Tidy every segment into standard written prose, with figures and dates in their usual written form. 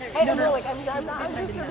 I'm just here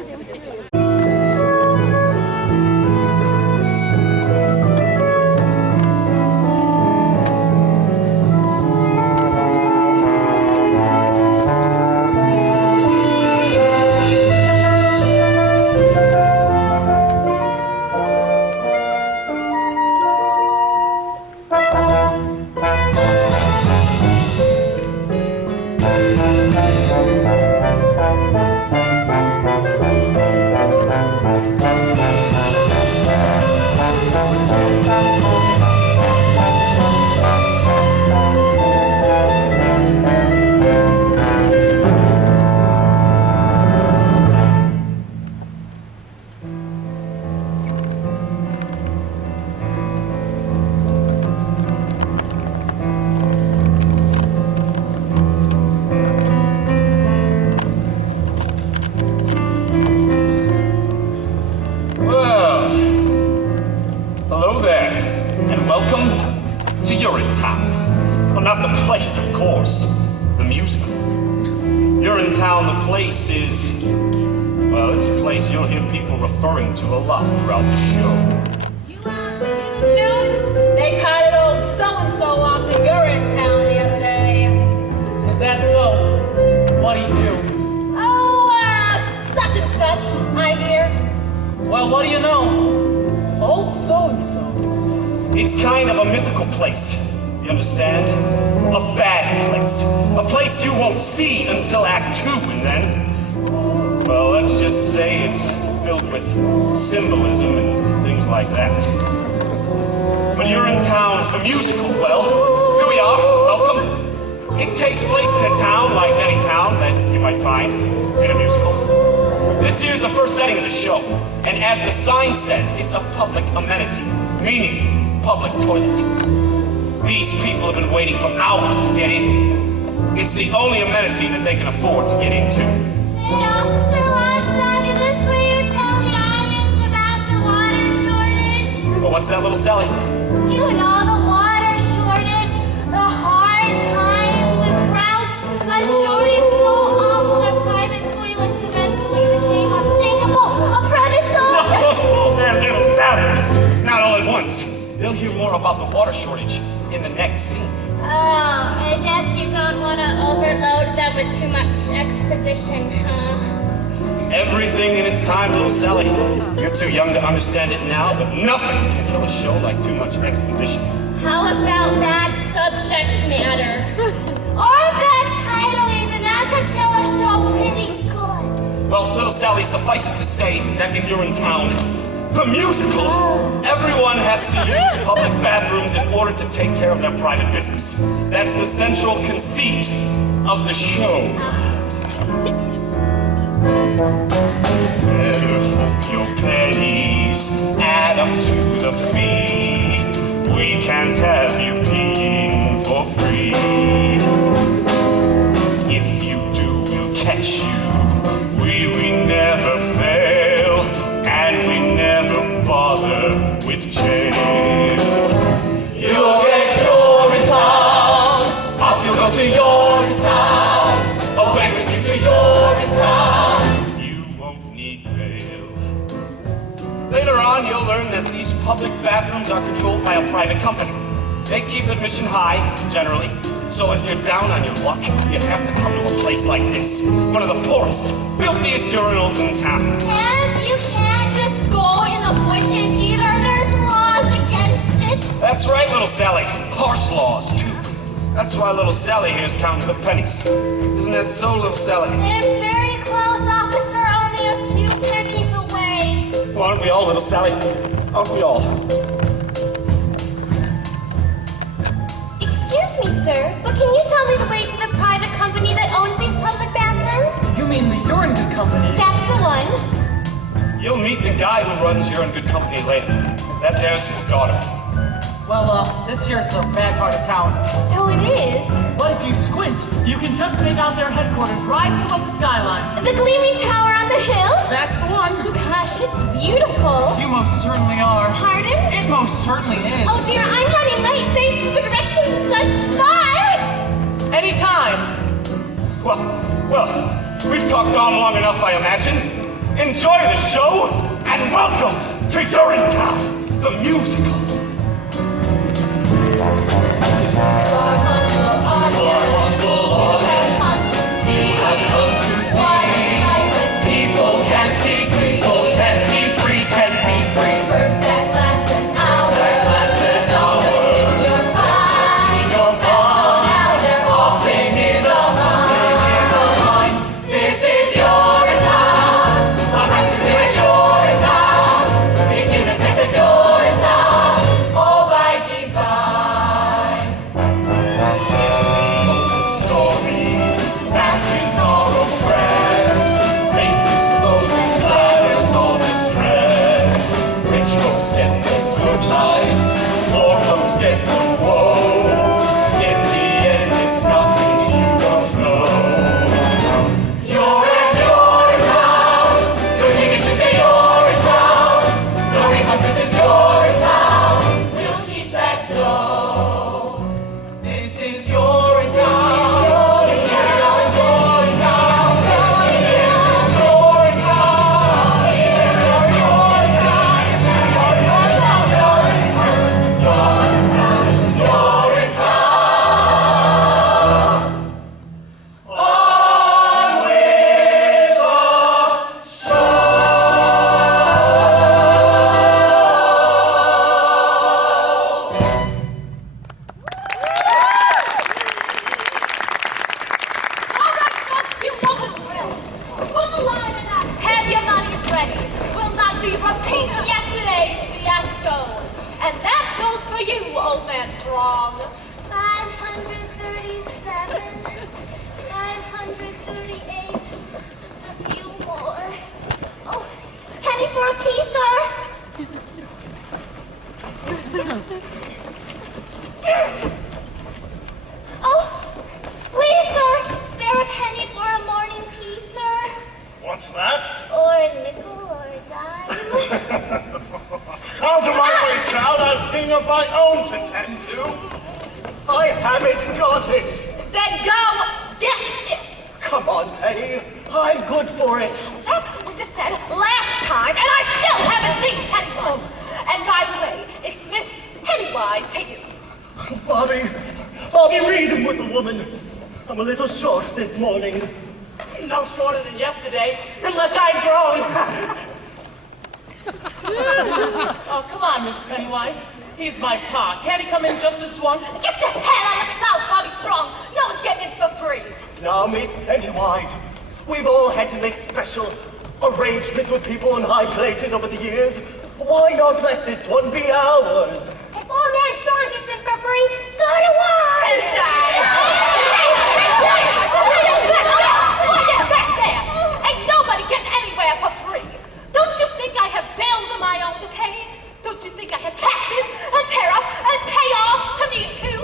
to Urinetown. Well, not the place, of course. The musical. Urinetown, the place is... well, it's a place you'll hear people referring to a lot throughout the show. You the news? They caught an old so-and-so off to Urinetown the other day. Is that so? What do you do? Oh, such and such, I hear. Well, what do you know? Old so-and-so. It's kind of a mythical place, you understand? A bad place. A place you won't see until Act 2, and then... well, let's just say it's filled with symbolism and things like that. But Urinetown The Musical, well, here we are, welcome. It takes place in a town like any town that you might find in a musical. This here's the first setting of the show, and as the sign says, it's a public amenity, meaning public toilet. These people have been waiting for hours to get in. It's the only amenity that they can afford to get into. Hey, Officer, last time, is this where you tell the audience about the water shortage? Well, what's that, little Sally? You know, the water shortage, the hard times, the drought, a shortage so awful that private toilets eventually became unthinkable. A premise of... Oh, there, little Sally! Not all at once. They'll hear more about the water shortage in the next scene. Oh, I guess you don't want to overload them with too much exposition, huh? Everything in its time, little Sally. You're too young to understand it now, but nothing can kill a show like too much exposition. How about bad subject matter? Or a bad title even, that could kill a show pretty good. Well, little Sally, suffice it to say that in Urinetown, the musical, everyone has to use public bathrooms in order to take care of their private business. That's the central conceit of the show. Well, your pennies add up to the fee. We can't have you peeing for free. If you do, we'll catch you. We never fail, and we never bother with jail. You'll get Urinetown. Up you'll go to Urinetown. Away with you to Urinetown. You won't need bail. Later on, you'll learn that these public bathrooms are controlled by a private company. They keep admission high, generally. So if you're down on your luck, you have to come to a place like this. One of the poorest, filthiest urinals in town. And you can't just go in the bushes either. There's laws against it. That's right, little Sally. Harsh laws, too. That's why little Sally here's counting the pennies. Isn't that so, little Sally? It's very close, officer. Only a few pennies away. Well, aren't we all, little Sally? Aren't we all? Excuse me, sir, but can you tell me the way to the private company that owns these public bathrooms? You mean the Urine Good Company? That's the one. You'll meet the guy who runs Urine Good Company later. That there's his daughter. Well, this here's the bad part of town. So it is. But if you squint, you can just make out their headquarters rising above the skyline. The gleaming tower on the hill? That's the one. Gosh, it's beautiful. You most certainly are. Pardon? It most certainly is. Oh dear, I'm running late. Thanks for the directions and such. Bye! Anytime. Well, We've talked on long enough, I imagine. Enjoy the show, and welcome to Urinetown The Musical. What's that? Or a nickel or a dime. Out of my way, child. I've thing of my own to tend to. I haven't got it. Then go get it. Come on, Penny. I'm good for it. That's what you said last time, and I still haven't seen Pennywise. And by the way, it's Miss Pennywise to you. Bobby, reason with the woman. I'm a little short this morning. No shorter than yesterday, unless I'd grown. Oh, come on, Miss Pennywise. He's my pa. Can't he come in just this once? Get your head on the clouds, Bobby Strong. No one's getting it for free. Now, Miss Pennywise, we've all had to make special arrangements with people in high places over the years. Why not let this one be ours? If old man Strong gets it for free, so do I! Ain't nobody getting anywhere for free. Don't you think I have bills of my own to pay? Don't you think I have taxes and tariffs and payoffs to me too?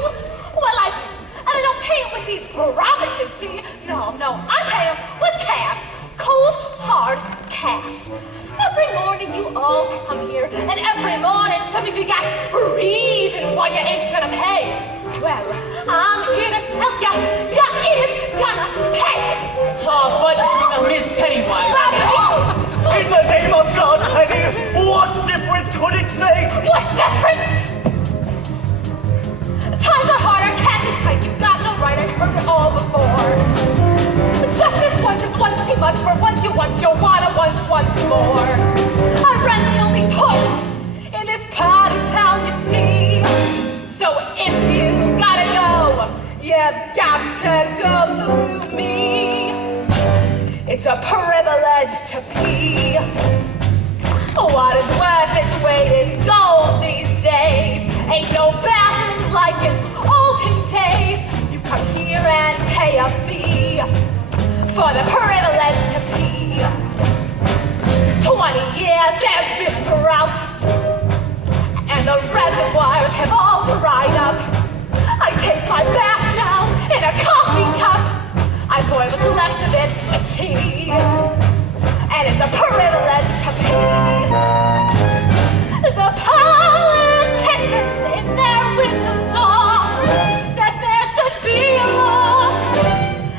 Well, I do. And I don't pay them with these promises, see? No, I pay them with cash. Cold, hard cash. Every morning you all come here, and every morning some of you got reasons why you ain't gonna pay. Well, I'm here to tell ya, ya is gonna pay. Oh, but Miss Pennywise. In the name of God, Penny, what difference could it make? What difference? Times are harder, cash is tight, you've got no right, I've heard it all before. But justice once is once too much, for once you'll wanna once more. I run the only toilet in this part of town, you see. So if you gotta go, you've got to go through me. It's a privilege to be. What is worth its weight in gold these days? Ain't no bathrooms like in olden days. You come here and pay a fee for the privilege to be. 20 years there's been drought, and the reservoirs have all dried up. I take my bath now in a coffee cup. I boil what's left of it for tea, and it's a privilege to be. The politicians in their wisdom song that there should be a law.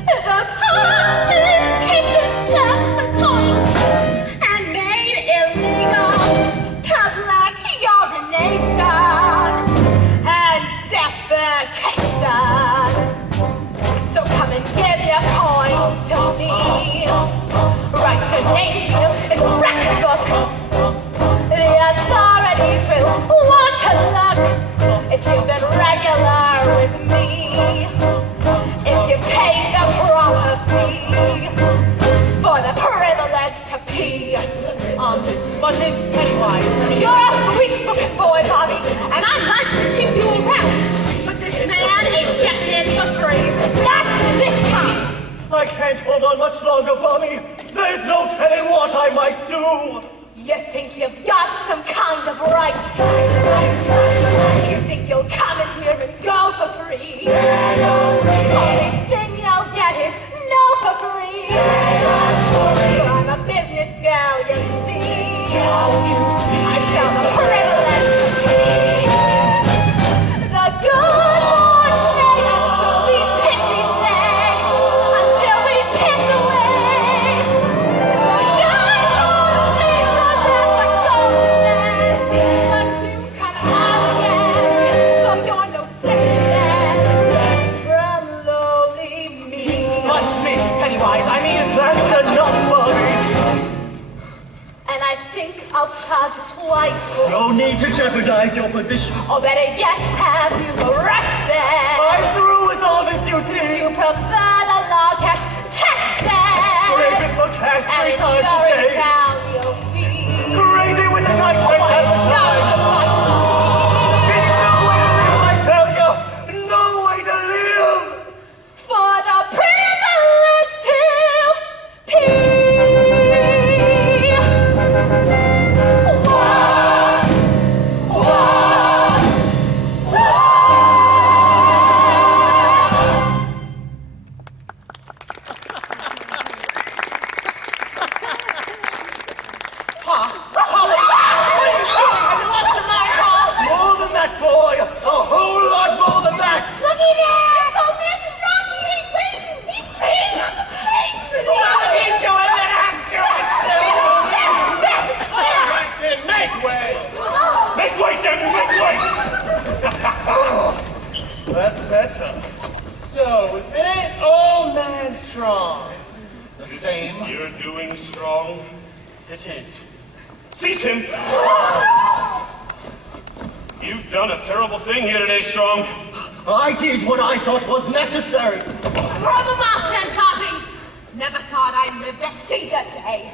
The politicians write your name here in the record book. The authorities will want to look if you've been regular with me, if you've paid the proper fee for the privilege to pee. But it's Pennywise. I mean, You're a sweet-looking boy, Bobby, and I'd like to keep you around. But this man ain't getting in for free. Not this time. I can't hold on much longer, Bobby. There's no telling what I might do. You think you've got some kind of right? You think you'll come in here and go for free? Only thing you'll get is no for free. But I'm a business girl, you see. I sell the privilege to me. The good Lord made us so we piss his leg until we piss away. The good Lord made so that we're golden but soon come out again. So you're no different from lowly me. but Miss Pennywise, I mean, That's enough, Bobby. And I think I'll charge you twice. No need to jeopardize your position. Or better yet, have you arrested. I'm through with all this, you see. You prefer the law gets tested. Scraping for cash And 3 in times your a day. town you'll see. Crazy with the night It's time. down to fight It's no way to live, I tell you. No way to live. for the privilege to pee. More than that, boy. A whole lot more than that. Looky there! It's old man Strong! He's peeing! He's peeing on the plate! he's doing it, I'm doing it. Make way. Make way, damn you, make way! That's better. So, if it ain't old man Strong, the This same. you're doing strong. It is. Seize him! You've done a terrible thing here today, Strong. I did what I thought was necessary. Rub 'em up then, Bobby. Never thought I'd live to see the day.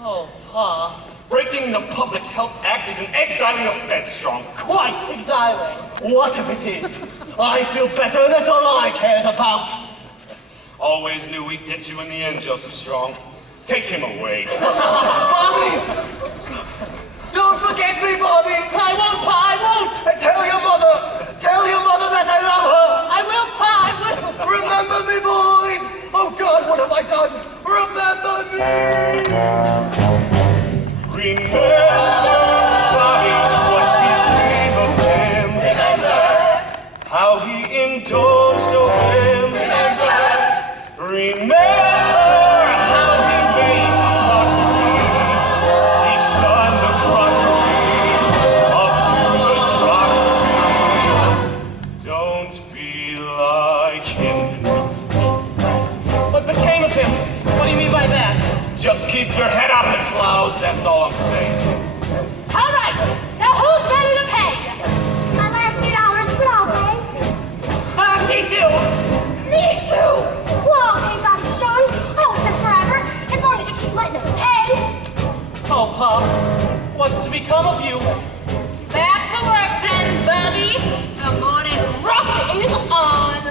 Oh, Pa. Breaking the Public Health Act is an exiling offense, Strong. Quite exiling. What if it is? I feel better, that's all I cares about. Always knew we'd get you in the end, Joseph Strong. Take him away. Bobby! Don't forget me, Bobby! I won't, Pa, I won't. Tell your mother! Tell your mother that I love her! I will, Pa, I will. Remember me, boys! Oh God, what have I done? Remember me! Remember, Bobby, what became of him. Remember how he indulged a whim. Remember how he made a mockery. He shunned the crockery up to the dockery. Don't be like him. What became of him? What do you mean by that? Just keep your head out of the clouds, that's all I'm saying. All right, now who's ready to pay? My last $2, but I'll pay. Me too. Me too. Well, okay, Bobby Strong. I won't sit forever, as long as you keep letting us pay. Oh, Pa, what's to become of you? Back to work then, Bobby. The morning rush is on.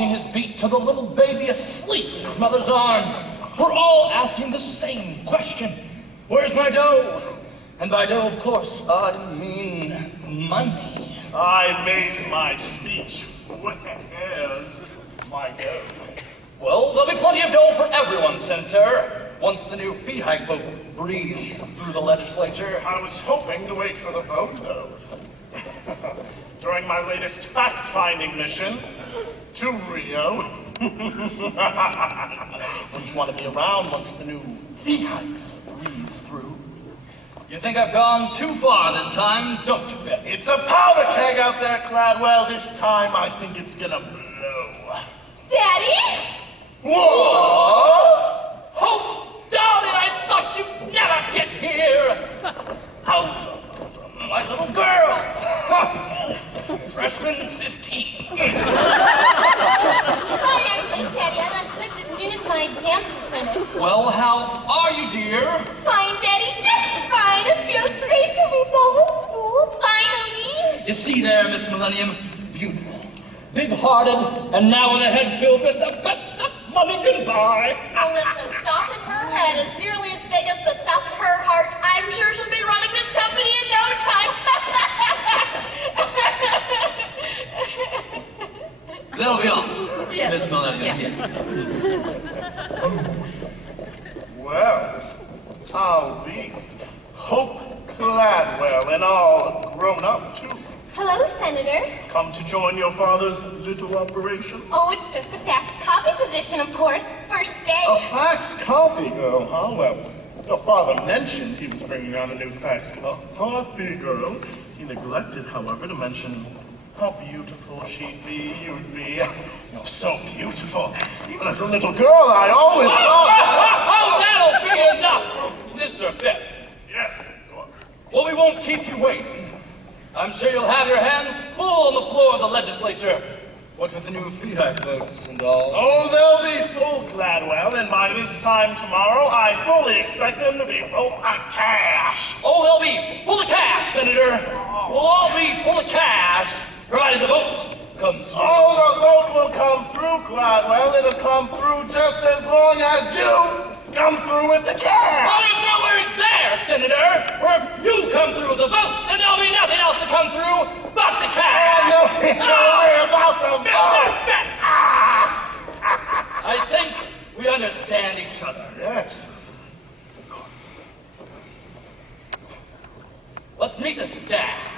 walking his beat to the little baby asleep in his mother's arms. We're all asking the same question. Where's my dough? And by dough, of course, I mean money. I made my speech. Where's my dough? Well, there'll be plenty of dough for everyone, Senator, once the new fee hike vote breezes through the legislature. I was hoping to wait for the vote, though. During my latest fact-finding mission to Rio. Wouldn't want to be around once the new fee hikes breeze through. You think I've gone too far this time, don't you, Vic? It's a powder keg out there, Cladwell. This time I think it's gonna blow. Daddy? Whoa! Oh, darling, I thought you'd never get here! Out, my little girl! Freshman 15. Sorry I'm late, Daddy. I left just as soon as my exams were finished. Well, how are you, dear? Fine, Daddy. Just fine. It feels great to be done with school. Finally. You see there, Miss Millennium? Beautiful. Big-hearted, and now with a head filled with the best stuff money can buy. Well, if the stuff in her head is nearly as big as the stuff in her heart, I'm sure she'll be running this company in no time. That'll be all, Miss Millennium. Well, I'll be Hope Cladwell and all grown up, too. Hello, Senator. Come to join your father's little operation? Oh, it's just a fax copy position, of course. First day. A fax copy girl, huh? Well, your father mentioned he was bringing on a new fax copy girl. He neglected, however, to mention how beautiful she'd be, you'd be. You're so beautiful. Even as a little girl, I always thought... Oh, that'll be enough, Mr. Vic. Yes, go on. Well, we won't keep you waiting. I'm sure you'll have your hands full on the floor of the legislature. What with the new fee hike votes and all. Oh, they'll be full, Gladwell, and by this time tomorrow, I fully expect them to be full of cash. Oh, they'll be full of cash, Senator. We'll all be full of cash, provided the vote comes through. Oh, the vote will come through, Gladwell. It'll come through just as long as you come through with the cash. Well, there's no worries there, Senator. For if you come through with the votes, then there'll be nothing else to come through but the cash. No need to worry about the vote. I think we understand each other. Yes. Let's meet the staff.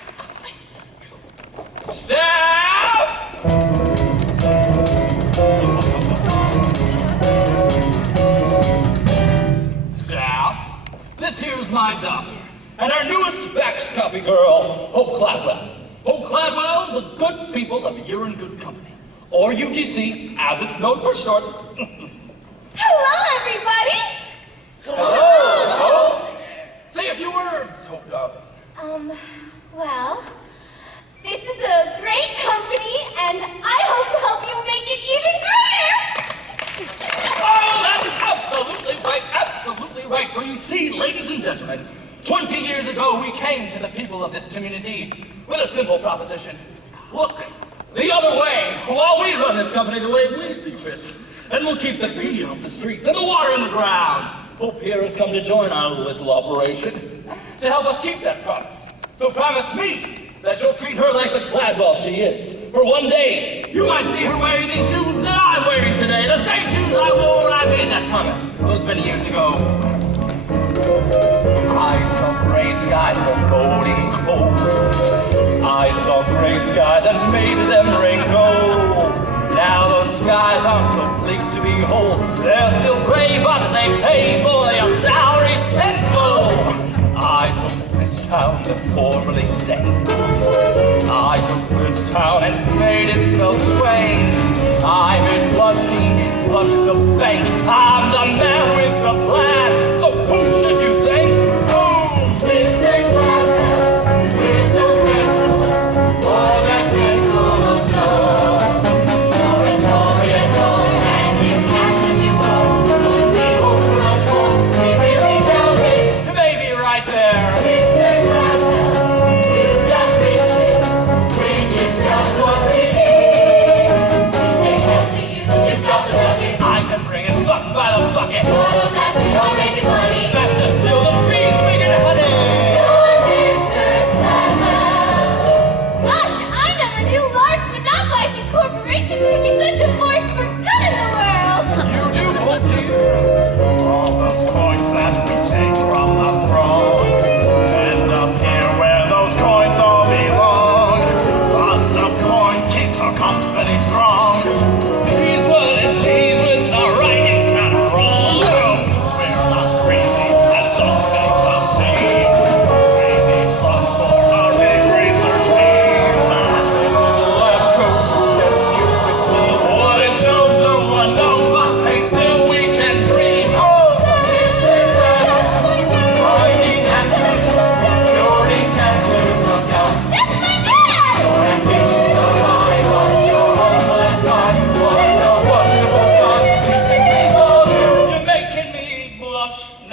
Staff! Staff, this here's my daughter, and our newest fax copy girl, Hope Cladwell. Hope Cladwell, the good people of You're in Good Company, or UGC, as it's known for short. Hello, everybody. Hello! Say a few words, Hope darling. Well, this is a great company, and I hope to help you make it even greater. Oh, that's absolutely right. For you see, ladies and gentlemen, 20 years ago, we came to the people of this community with a simple proposition. Look the other way while we run this company the way we see fit. And we'll keep the bee off the streets and the water in the ground. Hope here has come to join our little operation to help us keep that promise. So promise me that you'll treat her like the Cladwell she is. For one day, you might see her wearing these shoes that I'm wearing today. The same shoes I wore when I made that promise those many years ago. I saw gray skies foreboding cold. I saw gray skies and made them ring gold. Now those skies aren't so bleak to behold. They're still gray, but they pay for their salaries tenfold. I took this town that formerly stank. I took this town and made it smell strange. I made Flushing flush the bank. I'm the man with the plan. So who should you think? Mr. Cladwell, we're so thankful for that thankful door. Oratoria door and these cashes you owe. But we won't rush home, we really don't miss. You may be right there. Mr. Cladwell, you've got riches, riches just what we need. We say healthy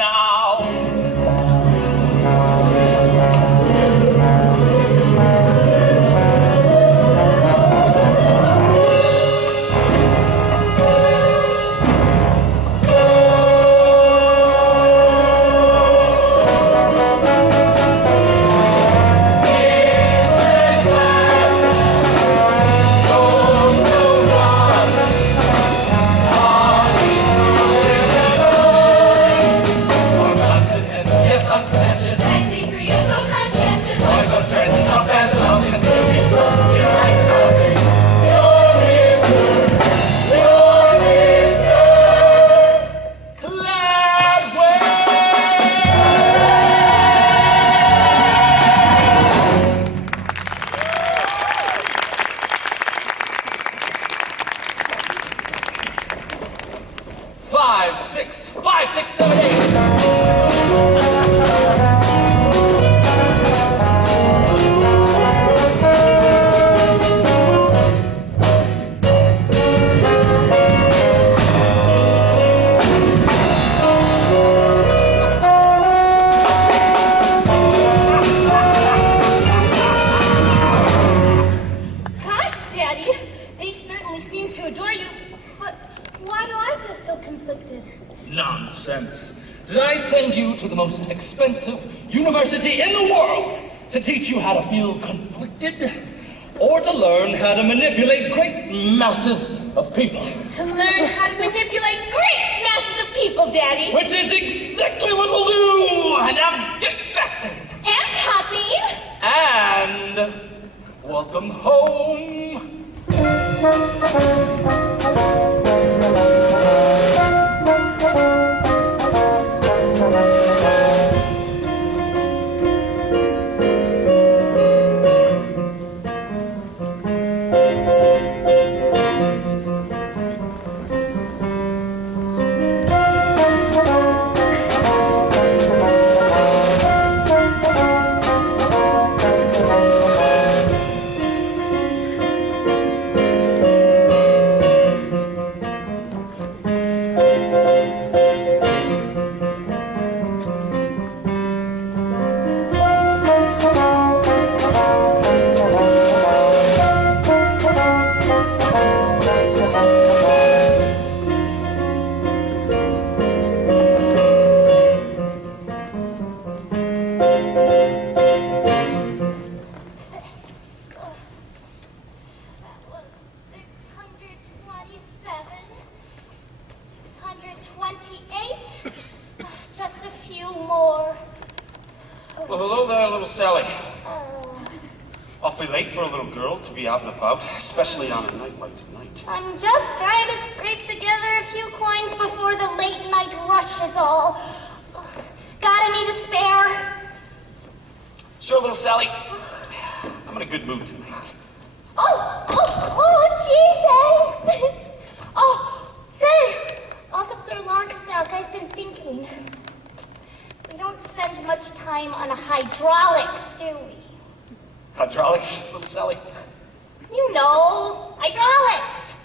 now. Five, six, seven, eight. Gosh, Daddy, they certainly seem to adore you, but why do I feel so conflicted? Nonsense. Did I send you to the most expensive university in the world to teach you how to feel conflicted? Or to learn how to manipulate great masses of people? To learn how to manipulate great masses of people, Daddy. Which is exactly what we'll do! And now get vaccinated. And copying. And welcome home. Well, hello there, little Sally. Awfully late for a little girl to be out and about, especially on a night like tonight. I'm just trying to scrape together a few coins before the late night rush is all. Got any to spare? Sure, little Sally. I'm in a good mood tonight. Gee, thanks. Oh, say, Officer Lockstock, I've been thinking. We don't spend much time on hydraulics, do we? Hydraulics, little Sally? You know, hydraulics.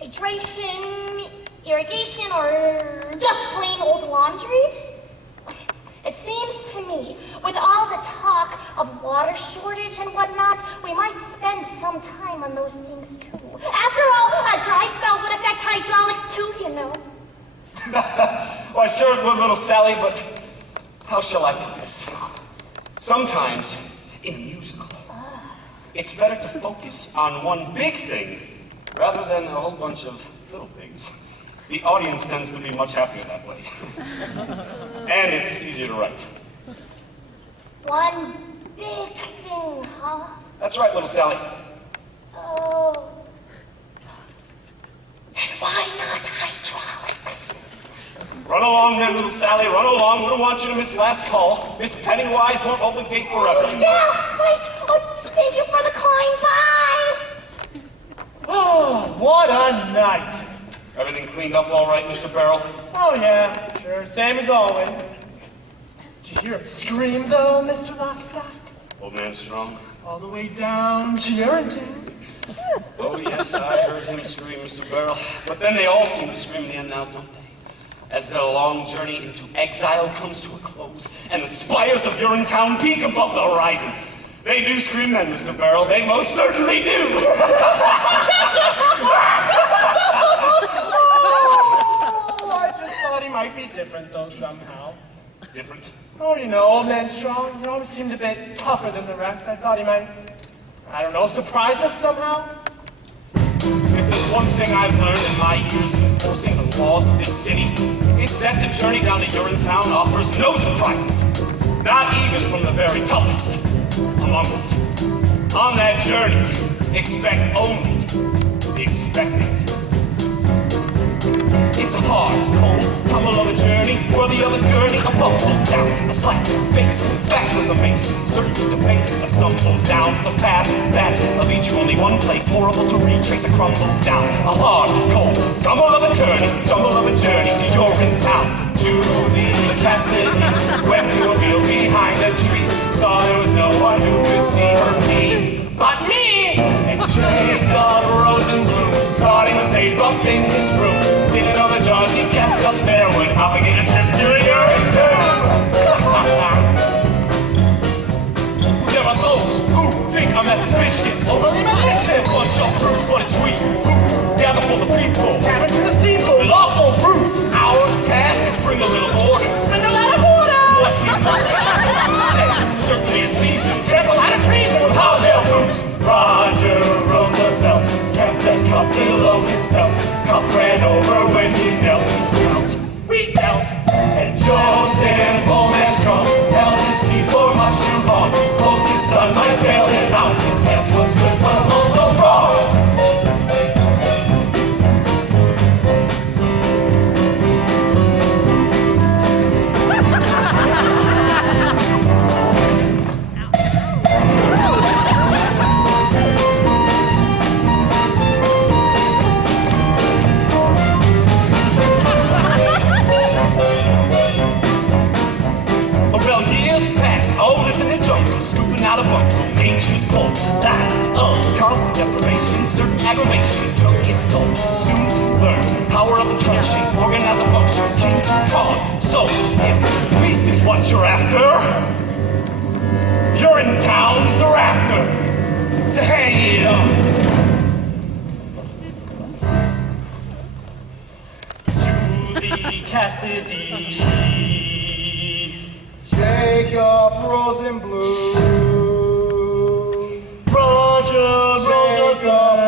Hydration, irrigation, or just plain old laundry? It seems to me, with all the talk of water shortage and whatnot, we might spend some time on those things too. After all, a dry spell would affect hydraulics too, you know. Why, sure it would, little Sally, but how shall I put this? Sometimes, in a musical, it's better to focus on one big thing rather than a whole bunch of little things. The audience tends to be much happier that way. And it's easier to write. One big thing, huh? That's right, little Sally. Oh. Then why not hydraulics? Run along then, little Sally, run along. We don't want you to miss last call. Miss Pennywise won't hold the gate forever. Yeah, right. Oh, thank you for the coin. Bye. Oh, what a night. Everything cleaned up all right, Mr. Barrel? Oh, yeah, sure, same as always. Did you hear him scream, though, Mr. Lockstock? Old man strong? All the way down to Urinetown. Oh, yes, I heard him scream, Mr. Barrel. But then they all seem to scream in the end now, don't they? as their long journey into exile comes to a close, and the spires of Urinetown peak above the horizon. They do scream then, Mr. Barrel. They most certainly do. I just thought he might be different, though, somehow. Different? Oh, you know, old man Strong, he always seemed a bit tougher than the rest. I thought he might, I don't know, surprise us somehow. If there's one thing I've learned in my years of enforcing the laws of this city, it's that the journey down to Urinetown offers no surprises. Not even from the very toughest among us. On that journey, expect only the expected. It's a hard, cold, tumble of a journey, worthy of a gurney, a bumble down, a slight face, back with a mace, certain to the base, a stumble down, it's a path that'll lead you only one place, horrible to retrace, a crumble down, a hard, cold, tumble of a turning, jumble of a journey to Urinetown. Julie Cassidy went to a field behind a tree, saw there was no one who could see me, but me! And Jacob Rosenblum thought he was safe up in his room. Didn't know the jaws he kept up there would obligate a trip to Urinetown. There are those who think I'm that suspicious, overly malicious, bunch of fruits, but it's we who gather for the people, gather to the steeple, lawful fruits. Our task, bring a little order, spend a lot of water. What he must says, certainly a season, trample a lot of treason with holiday boots. Roger Roosevelt kept the cup below his belt. Cup ran over when he knelt. He smelt, we dealt, and Joseph, old and strong, held his plea for much too long. Hoped his son might bail him out. His guess was good, but also wrong. Scooping out a bungle, nature's pull, lack of constant deprivation, certain aggravation, till it's told. Soon to learn, power of the truncheon, organ as a function, king to con. So, if peace is what you're after, Urinetown's the rafter to hang it on. Julie Cassidy. Jacob Rosenblum. Roger Rosenblum.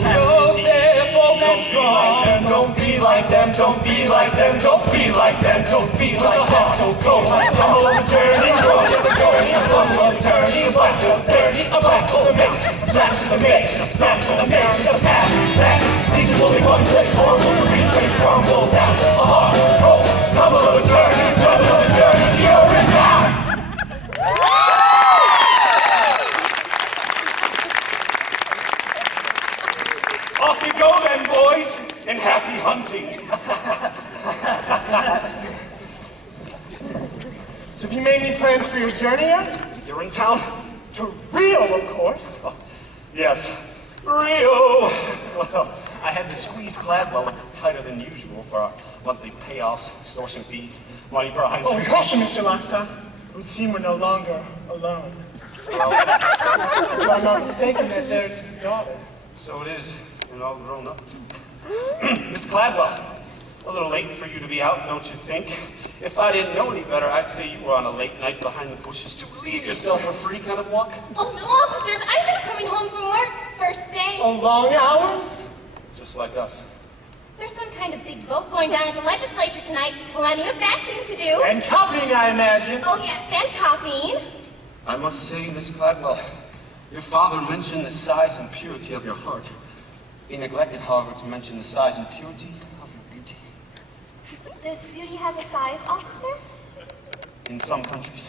Joseph, old and strong. Don't be like them, don't be like them, don't be like them, don't be like them. Don't go like tumble of a journey, go to the journey, a bumble of a journey, a slap to the face, a slap to the face, a slap to the face, a snap to the face, a path back. Leads you only one place, horrible to retrace, crumble down, a hard roll, tumble of a journey, jumble of a journey to Urinetown. Off you go then, boys, and happy hunting. So have you made any plans for your journey yet? To Urinetown? To Rio, of course. Oh, yes, Rio. Well, I had to squeeze Gladwell a bit tighter than usual for our monthly payoffs, extortion fees, money bribes. Oh, caution, Mr. Laksa. It would seem we're no longer alone. If I'm not mistaken, that there's his daughter. So it is. You're all grown up, too. Miss Gladwell, a little late for you to be out, don't you think? If I didn't know any better, I'd say you were on a late night behind the bushes to leave yourself a free kind of walk. Oh, no, officers, I'm just coming home from work. First day. Oh, long hours? Just like us. There's some kind of big vote going down at the legislature tonight. Plenty of vaccine to do. And copying, I imagine. Oh, yes, and copying. I must say, Miss Gladwell, your father mentioned the size and purity of your heart. He neglected, however, to mention the size and purity of your beauty. Does beauty have a size, officer? In some countries.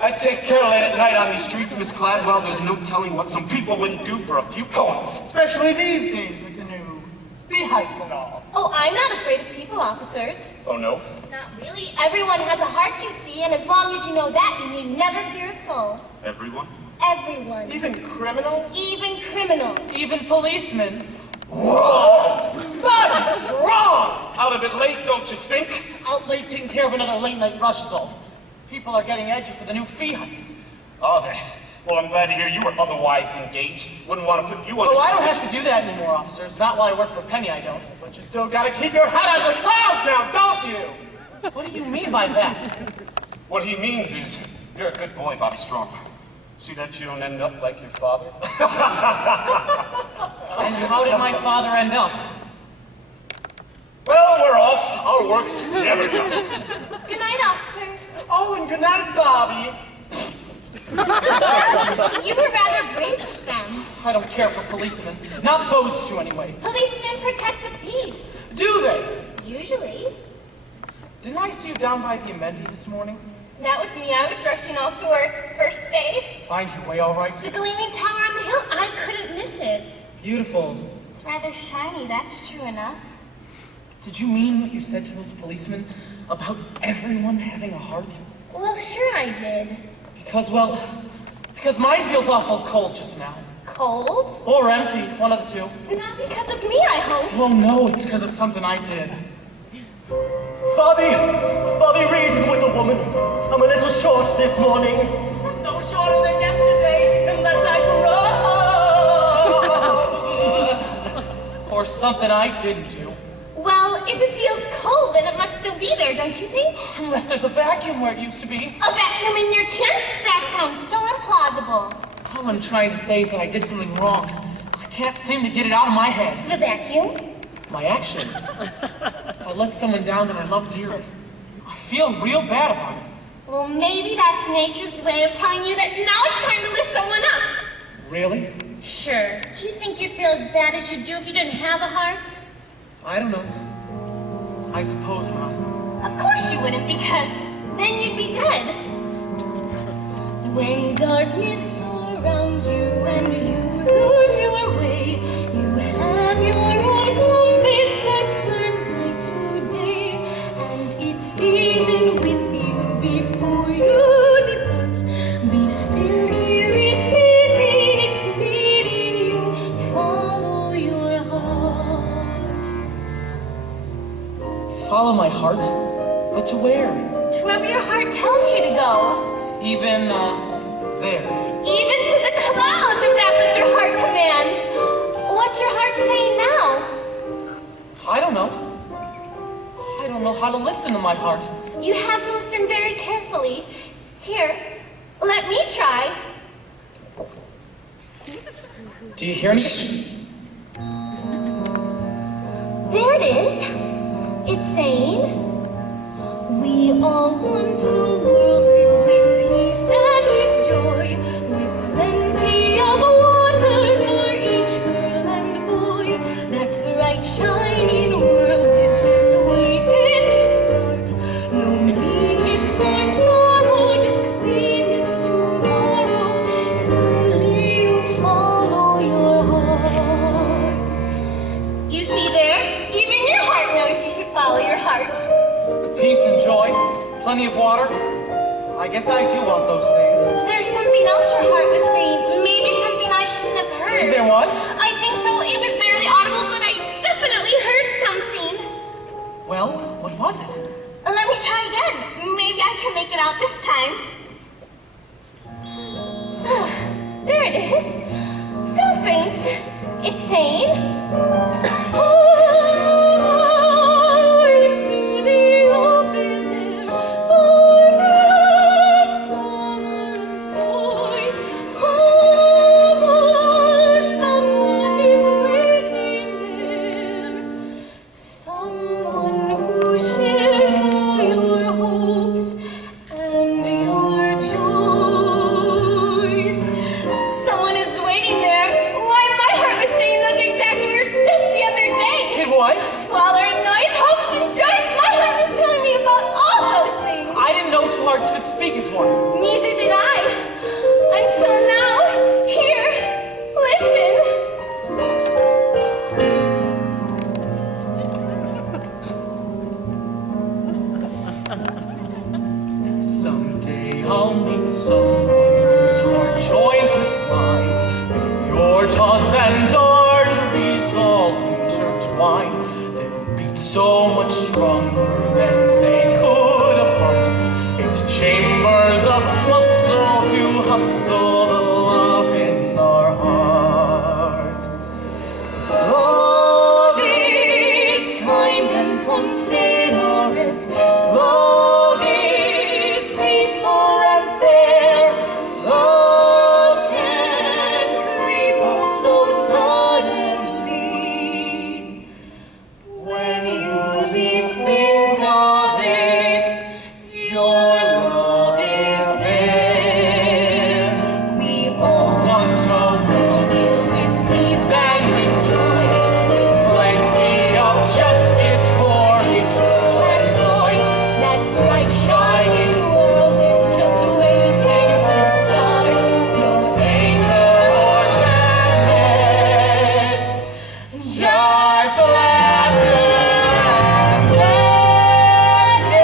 I take care late at night on these streets, Miss Gladwell. There's no telling what some people wouldn't do for a few coins. Especially these days with the new fee hikes and all. Oh, I'm not afraid of people, officers. Oh, no? Not really. Everyone has a heart, you see, and as long as you know that, you need never fear a soul. Everyone? Everyone. Even criminals? Even criminals. Even policemen? What? That's wrong! Out of it late, don't you think? Out late taking care of another late-night rush is all. People are getting edgy for the new fee hikes. Are they? Well, I'm glad to hear you were otherwise engaged. Wouldn't want to put you on Oh, the I don't have to do that anymore, officers. Not while I work for Penny, I don't. But you still gotta keep your head out of the clouds now, don't you? What do you mean by that? What he means is, you're a good boy, Bobby Strong. See that you don't end up like your father? And how did my father end up? Well, we're off. Our work's never done. Good night, officers. Oh, and good night, Bobby. You were rather brave with them. I don't care for policemen. Not those two, anyway. Policemen protect the peace. Do they? Usually. Didn't I see you down by the amenity this morning? That was me. I was rushing off to work. First day. Find your way all right? The gleaming tower on the hill, I couldn't miss it. Beautiful. It's rather shiny, that's true enough. Did you mean what you said to those policemen about everyone having a heart? Well, sure I did. Because mine feels awful cold just now. Cold? Or empty, one of the two. Not because of me, I hope. Well, no, it's because of something I did. Bobby reasoned with a woman. I'm a little short this morning. No shorter than yesterday, unless I grow. Or something I didn't do. Well, if it feels cold, then it must still be there, don't you think? Unless there's a vacuum where it used to be. A vacuum in your chest? That sounds so implausible. All I'm trying to say is that I did something wrong. I can't seem to get it out of my head. The vacuum? My action. I let someone down that I love dearly. I feel real bad about it. Well, maybe that's nature's way of telling you that now it's time to lift someone up. Really? Sure. Do you think you'd feel as bad as you'd do if you didn't have a heart? I don't know. I suppose not. Of course you wouldn't, because then you'd be dead. When darkness surrounds you and you lose your way, you have your own compass that turns night to day, and it's sailing with you before you depart. Be still, hear it beating, it's leading you, follow your heart. Follow my heart? But to where? To wherever your heart tells you to go. Even, there. Even to the clouds, if that's what your heart commands. What's your heart saying now? I don't know. I don't know how to listen to my heart. You have to listen very carefully. Here, let me try. Do you hear me? There it is. It's saying, We all want a world filled with peace and with joy, with plenty of water for each girl and boy. That bright shining world is just waiting to start. No meanness or sorrow, just cleanness tomorrow. If only you follow your heart. you see there? Even your heart knows you should follow your heart. Peace and joy, plenty of water. I guess I do want those things. There's something else your heart was saying. Maybe something I shouldn't have heard. There was? I think so. It was barely audible, but I definitely heard something. Well, what was it? Let me try again. Maybe I can make it out this time. There it is. So faint. It's saying, Into the open air, for that summer and noise. Follow, someone is waiting there. Someone who shares all your hopes and your joys. someone is waiting there. Why, my heart was saying those exact words just the other day. It was? Squalor and noise, hopes and joys. My heart was telling me about all those things. I didn't know two hearts could speak as one. Neither did I. Until now. Here, listen. Someday I'll meet someone whose heart joins with mine. In your toss and arteries all much stronger than they could apart. Into chambers of muscle to hustle the love in our heart. Love is kind and considerate. Love is peaceful and fair. Love can creep up so suddenly. When you least think of it, your love is there. We all want a world filled with peace and with joy, with plenty of justice for each girl and boy. That bright shining world is just waiting to start. No anger or madness, just laughter and gladness.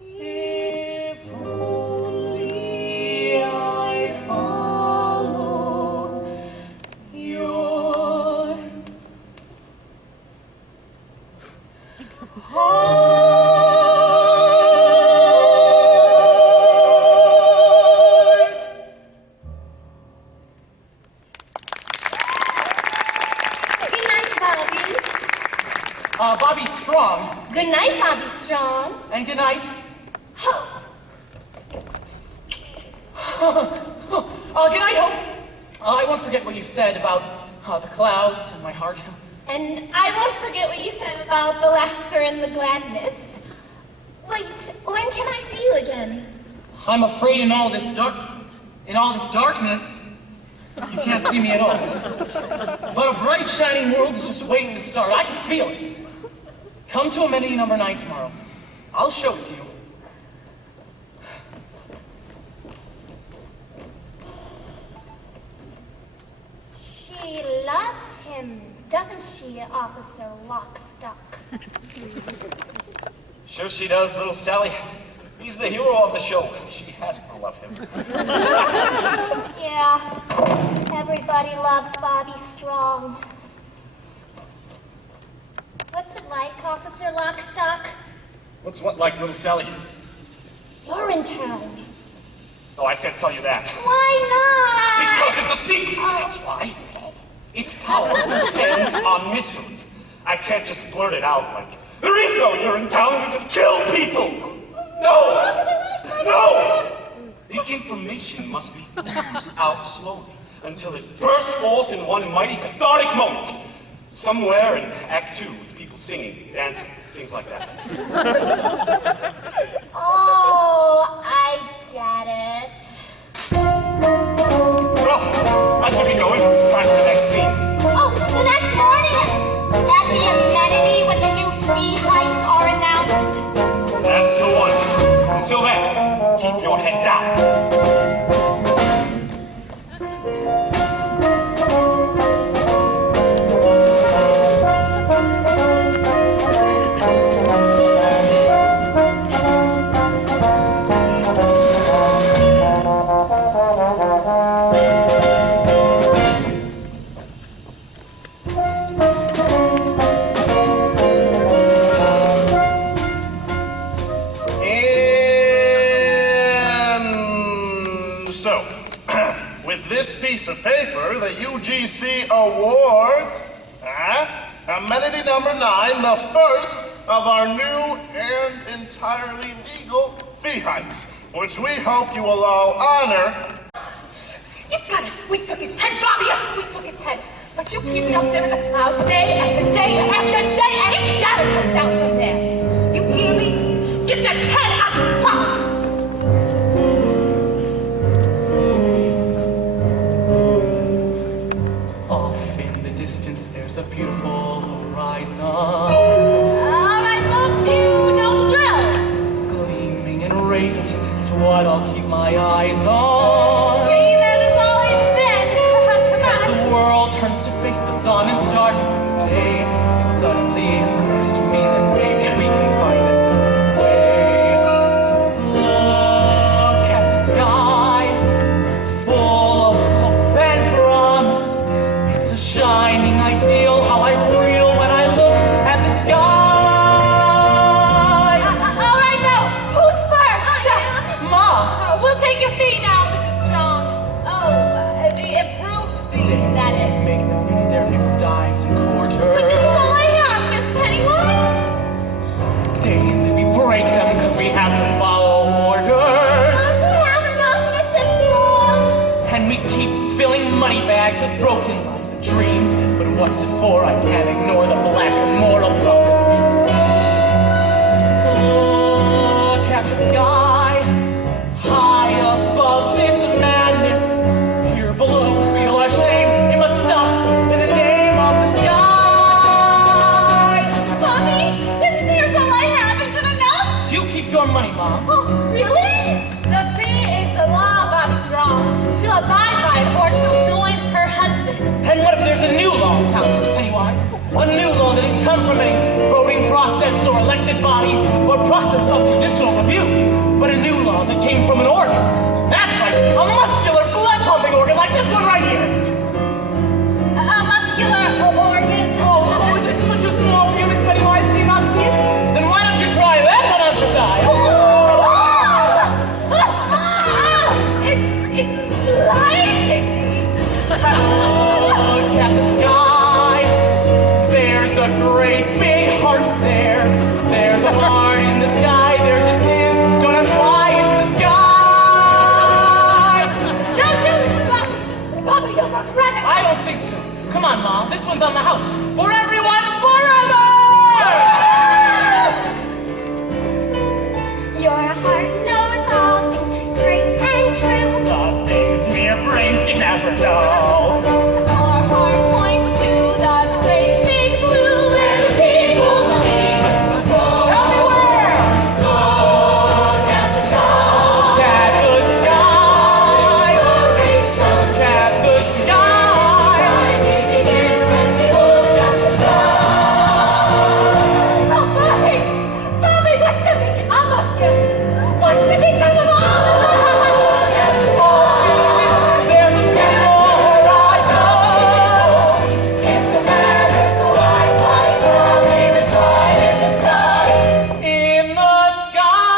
If only I follow your heart. Good night, Bobby. Bobby Strong, Good night, Bobby Strong. and good night. Hope. Good night, Hope. I won't forget what you said about the clouds and my heart. And I won't forget what you said about the laughter and the gladness. Wait, when can I see you again? I'm afraid in all this darkness, you can't see me at all. But a bright, shining world is just waiting to start. I can feel it. Come to amenity number 9 tomorrow. I'll show it to you. She loves him, doesn't she, Officer Lockstock? Sure she does, little Sally. He's the hero of the show. She has to love him. Yeah, everybody loves Bobby Strong. What's it like, Officer Lockstock? What's what like, little Sally? You're in town. Oh, I can't tell you that. Why not? Because it's a secret, that's why. Its power depends on mystery. I can't just blurt it out like, there is no you're in town, we just kill people. No! No! The information must be oozed out slowly until it bursts forth in one mighty cathartic moment. Somewhere in Act 2, with people singing, dancing, things like that. Oh, I get it. Well, I should be going. It's time for the next scene. Oh, the next morning at the amenity when the new fee hikes are announced. That's the one. Until then, keep your head down. This piece of paper, the UGC Awards, amenity number 9, the first of our new and entirely legal fee hikes, which we hope you will all honor. You've got a sweet-looking head, Bobby, a sweet-looking head. But you keep it up there in the clouds day after day after day, and it's gotta come down from there. You hear me? Get that head out of the clouds. Off in the distance, there's a beautiful horizon. All right, folks, you know the drill. Gleaming and radiant, it's what I'll keep my eyes on. Same as it's always been. Come As on. the world turns to face the sun and start a new day, it suddenly occurs to me that maybe we can find a new way. Look at the sky, full of hope and promise. It's a shining ideal, how I reel order. But this is all I have, Miss Pennywise. Dame, we break them because we have to follow orders. We have enough, Mrs. Strong. And we keep filling money bags with broken lives and dreams. But what's it for? I can't ignore the black immortal trumpet frequencies. Look at the sky, high above this madness. Here below, feel our shame. It must stop in the name of the sky. Mommy, here's all I have. Is it enough? You keep your money, Mom. Oh, really? The fee is the law of Armstrong. She'll abide by it or she'll join her husband. And what if there's a new law in town, Miss Pennywise? A new law that didn't come from any voting process or elected body or process of judicial review, but a new law that came from an organ. That's right, a muscular blood-pumping organ like this one right here. A muscular organ. Oh, is this one too small for you, Miss Pennywise? Can you not see it? Then why don't you try that one on for size? It's blinding me. Look at the sky. There's a great big heart there. There's a heart in the sky. There just is. Don't ask why. It's the sky. Don't do this, Bobby. Bobby, you'll regret it. I don't think so. Come on, Mom. This one's on the house. For everyone, forever! Your heart knows all great and true. The things mere brains can never know. Our heart points to that great big blue where the people's allegiance must go. Tell me where! Look at the sky. At the sky. At the sky. We begin when we look at the sky. Oh, Bobby! Bobby, what's to become of you? What's to become of all of us? There's a simple horizon. It's the matter, so I fight, I'll leave it right in the sky. In the sky.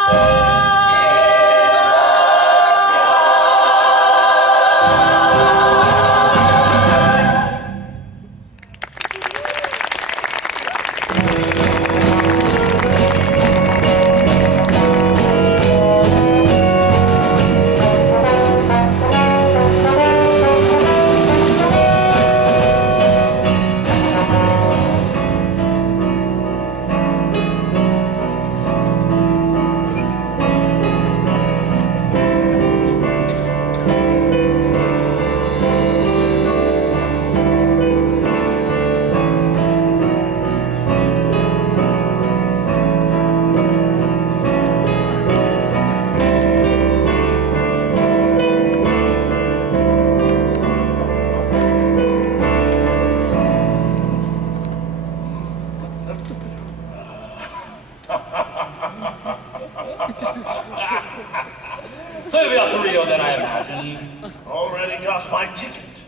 Sylvia Thurio, then I imagine. Already got my ticket.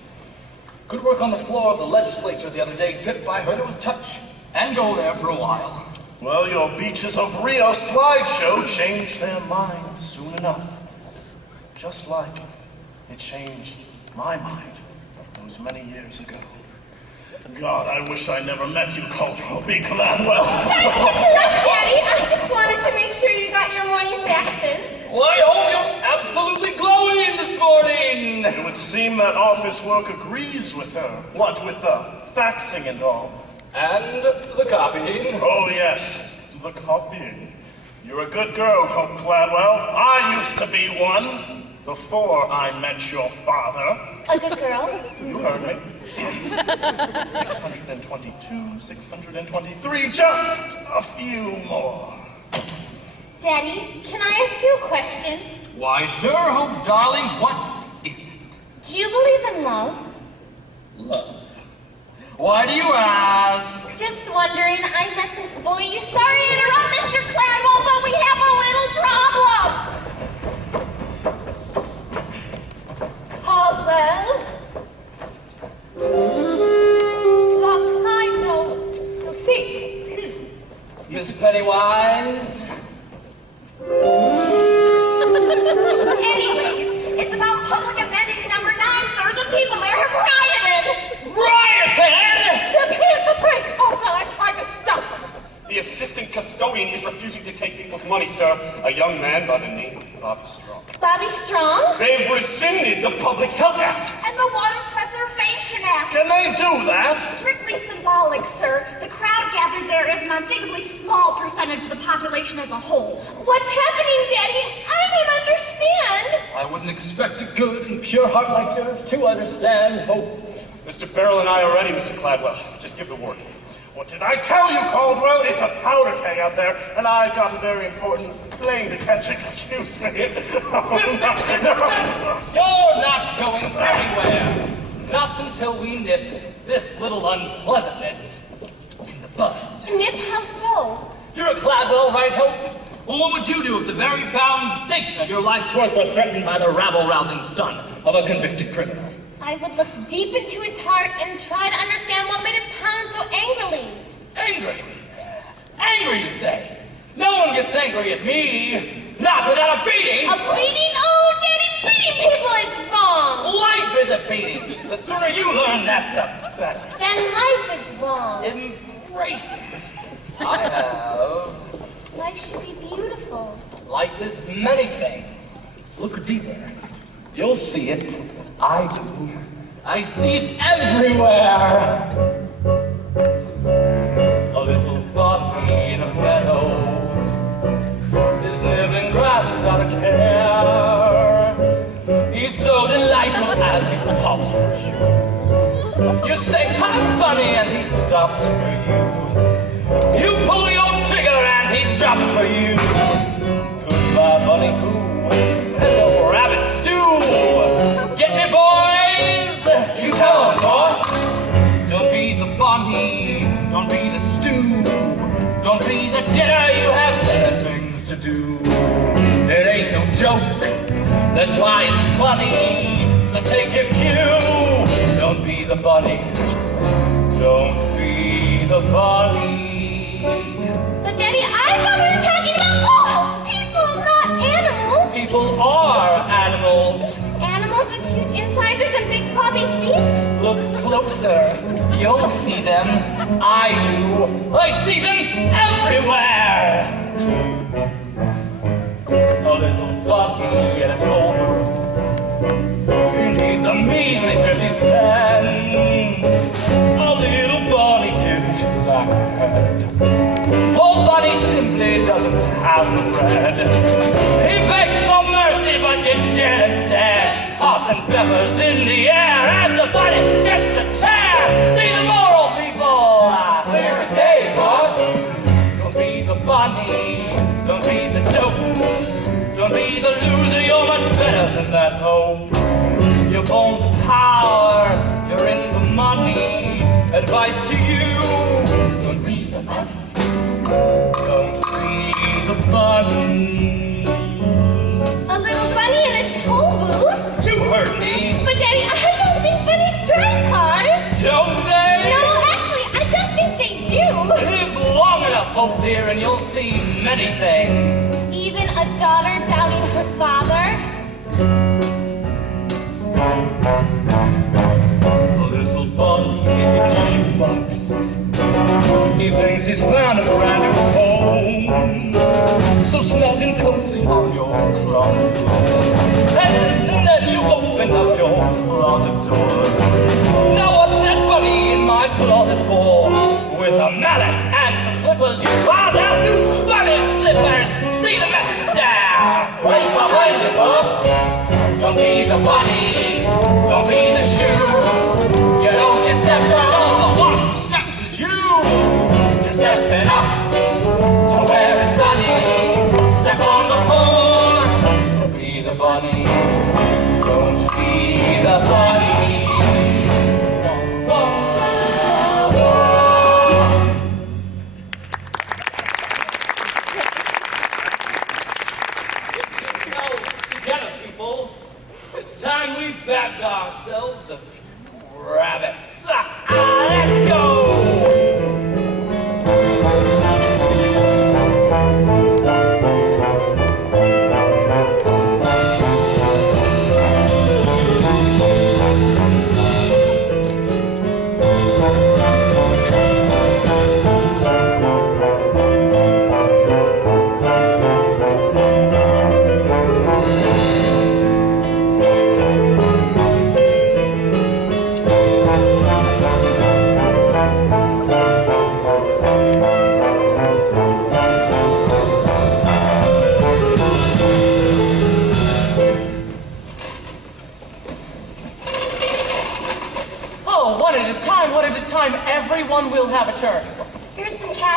Good work on the floor of the legislature the other day. Fit by her to his touch. And go there for a while. Well, your Beaches of Rio slideshow changed their minds soon enough. Just like it changed my mind those many years ago. God, I wish I never met you, Caldwell B. Gladwell. Sorry to interrupt, Daddy. I just wanted to make sure you got your morning faxes. Well, I hope you're absolutely glowing this morning. It would seem that office work agrees with her. What with the faxing and all. And the copying. Oh, yes, the copying. You're a good girl, Hope Gladwell. I used to be one before I met your father. A good girl. You heard me. 622, 623, just a few more. Daddy, can I ask you a question? Why, sure, Hope, darling. What is it? Do you believe in love? Love. Why do you ask? Just wondering, I met this boy you saw. Sorry to interrupt, Mr. Gladwell, but we have a little problem. Caldwell? Long time no see. Miss Pennywise? Anyways, it's about public amenity number 9, sir. The people there have rioted. Rioted! The assistant custodian is refusing to take people's money, sir. A young man by the name of Bobby Strong. Bobby Strong? They've rescinded the Public Health Act. And the Water Preservation Act. Can they do that? Strictly symbolic, sir. The crowd gathered there is an unthinkably small percentage of the population as a whole. What's happening, Daddy? I don't understand. I wouldn't expect a good and pure heart like yours to understand hope. Mr. Farrell and I are ready, Mr. Cladwell. Just give the word. What did I tell you, Caldwell? It's a powder keg out there, and I've got a very important plane to catch. Excuse me. You're not going anywhere. Not until we nip this little unpleasantness in the bud. Nip, how so? You're a Cladwell, right, Hope? Well, what would you do if the very foundation of your life's work were threatened by the rabble-rousing son of a convicted criminal? I would look deep into his heart and try to understand what made him pound so angrily. Angry? Angry, you say? No one gets angry at me. Not without a beating. A beating? Oh, Daddy, beating people is wrong. Life is a beating. The sooner you learn that, the better. Then life is wrong. Embrace it. I have. Life should be beautiful. Life is many things. Look deeper. You'll see it. I do. I see it everywhere. A little bunny in a meadow is living grass without a care. He's so delightful as he pops for you. You say, "Hi, bunny," and he stops for you. You pull your trigger and he drops for you. Goodbye, bunny poo. Hello, rabbit stew. Get me, boys. You tell them, boss. Don't be the bunny. Don't be the stew. Don't be the dinner. You have better things to do. It ain't no joke. That's why it's funny. So take your cue. Don't be the bunny. Don't be the bunny. But Daddy, I thought we were talking about people, not animals. People are animals. Animals with huge incisors and big floppy feet? Look closer. You'll see them. I do. I see them everywhere. A little bunny in a toll booth. He needs a measly 50 cents. A little bunny didn't land. Poor bunny simply doesn't have the bread. He begs for mercy but gets jail instead. Hot and peppers in the air and the bunny gets the chair. See the moral, people. Clear as day, boss. Don't be the bunny. Don't be the joke. Don't be the loser. You're much better than that hope. You're born to power. You're in the money. Advice to you. Don't be the bunny. Don't be the bunny. A little bunny in a toll booth? You heard me. But Daddy, I don't think bunnies drive cars. Don't they? No, actually, I don't think they do. Live long enough, Hope dear, and you'll see many things. Even a daughter doubting her father? A little bunny in a shoebox. He thinks he's found a brand new home. So snug and cozy on your closet floor. And then you open up your closet door. Now what's that bunny in my closet for? With a mallet and some clippers, you found out new bunny slippers. See the message stare. Right behind you, boss. Don't be the bunny. Don't be the shoe. You don't get stepped on. The one steps is you. Just stepping up to where it's sunny. Step on the pole. Don't be the bunny. Don't be the bunny. Together, people. It's time we bagged ourselves a few rabbits. Let's go!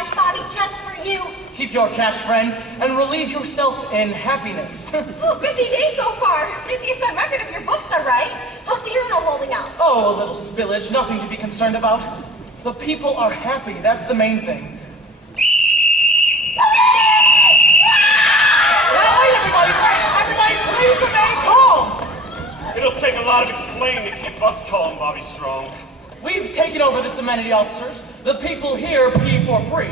cash, Bobby, just for you. Keep your cash, friend, and relieve yourself in happiness. Ooh, busy day so far. Busiest on record if your books are right. How's the urinal holding out? Oh, a little spillage, nothing to be concerned about. The people are happy, that's the main thing. Everybody, please remain calm. It'll take a lot of explaining to keep us calm, Bobby Strong. We've taken over this amenity, officers. The people here pee for free.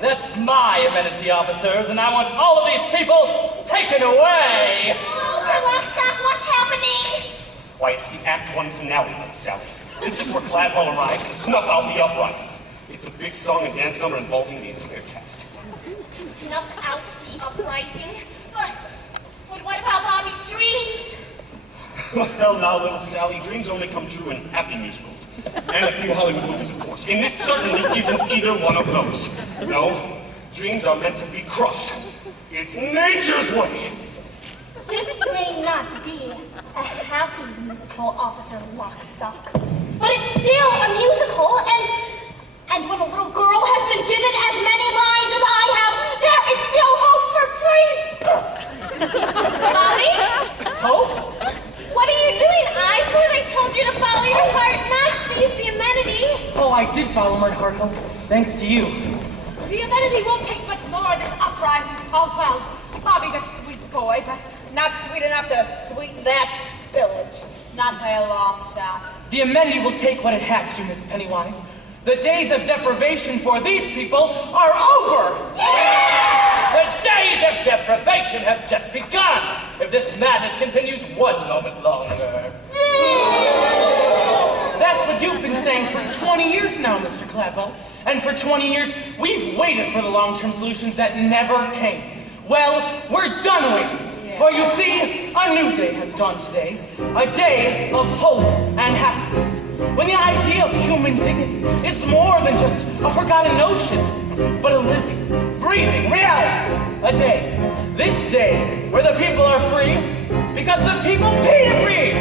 That's my amenity, officers, and I want all of these people taken away. Sir Lockstock, what's happening? Why, it's the Act 1 finale, Sally. This is where Gladwell arrives to snuff out the uprising. It's a big song and dance number involving the entire cast. Snuff out the uprising? But what about Bobby's dreams? Well, now, little Sally, dreams only come true in happy musicals. And a few Hollywood movies, of course. And this certainly isn't either one of those. No, dreams are meant to be crushed. It's nature's way. This may not be a happy musical, Officer Lockstock, but it's still a musical, and when a little girl has been given as many lines as I have, there is still hope for dreams. Bobby? Hope? What are you doing? I thought I told you to follow your heart, not seize the amenity. Oh, I did follow my heart, Hope. Thanks to you. The amenity won't take much more of this uprising. Oh, well, Bobby's a sweet boy, but not sweet enough to sweeten that spillage. Not by a long shot. The amenity will take what it has to, Miss Pennywise. The days of deprivation for these people are over! The days of deprivation have just begun, if this madness continues one moment longer. That's what you've been saying for 20 years now, Mr. Gladwell. And for 20 years, we've waited for the long-term solutions that never came. Well, we're done waiting. For you see, a new day has dawned today. A day of hope and happiness. When the idea of human dignity is more than just a forgotten notion, but a living, breathing reality. A day, this day, where the people are free, because the people pay free!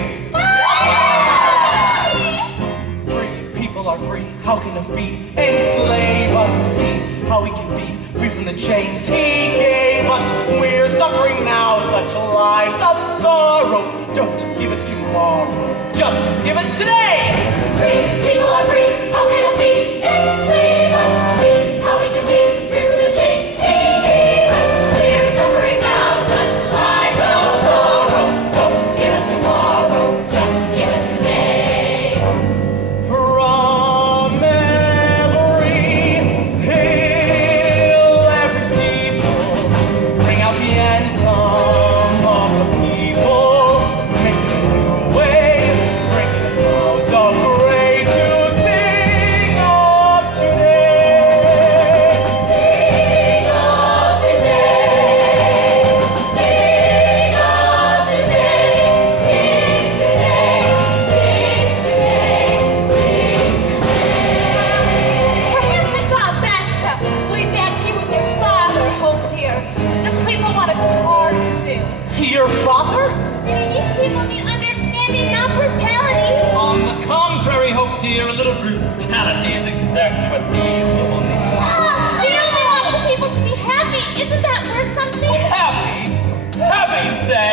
Free people are free. How can a fee enslave us? See how we can be free from the chains he gave us. We're suffering now such lives of sorrow. Don't give us tomorrow, just give us today. Free people are free. How can a fee enslave us? See how we can be free from the chains he gave us. We're suffering now such lives of sorrow. Don't give us tomorrow, just give us today. From every hill, every steeple, bring out the anthem of the people, making a new way, bringing the clouds of gray to sing of today. Sing of today. Sing of today. Sing today. Sing today. Sing today. Perhaps it's our best to way back here with your father, Hope dear. The police will want to charge soon. Your father? These people need understanding, not brutality. On the contrary, Hope dear, a little brutality is exactly what these people need. We only want the people to be happy. Isn't that worth something? Happy? Happy, you say?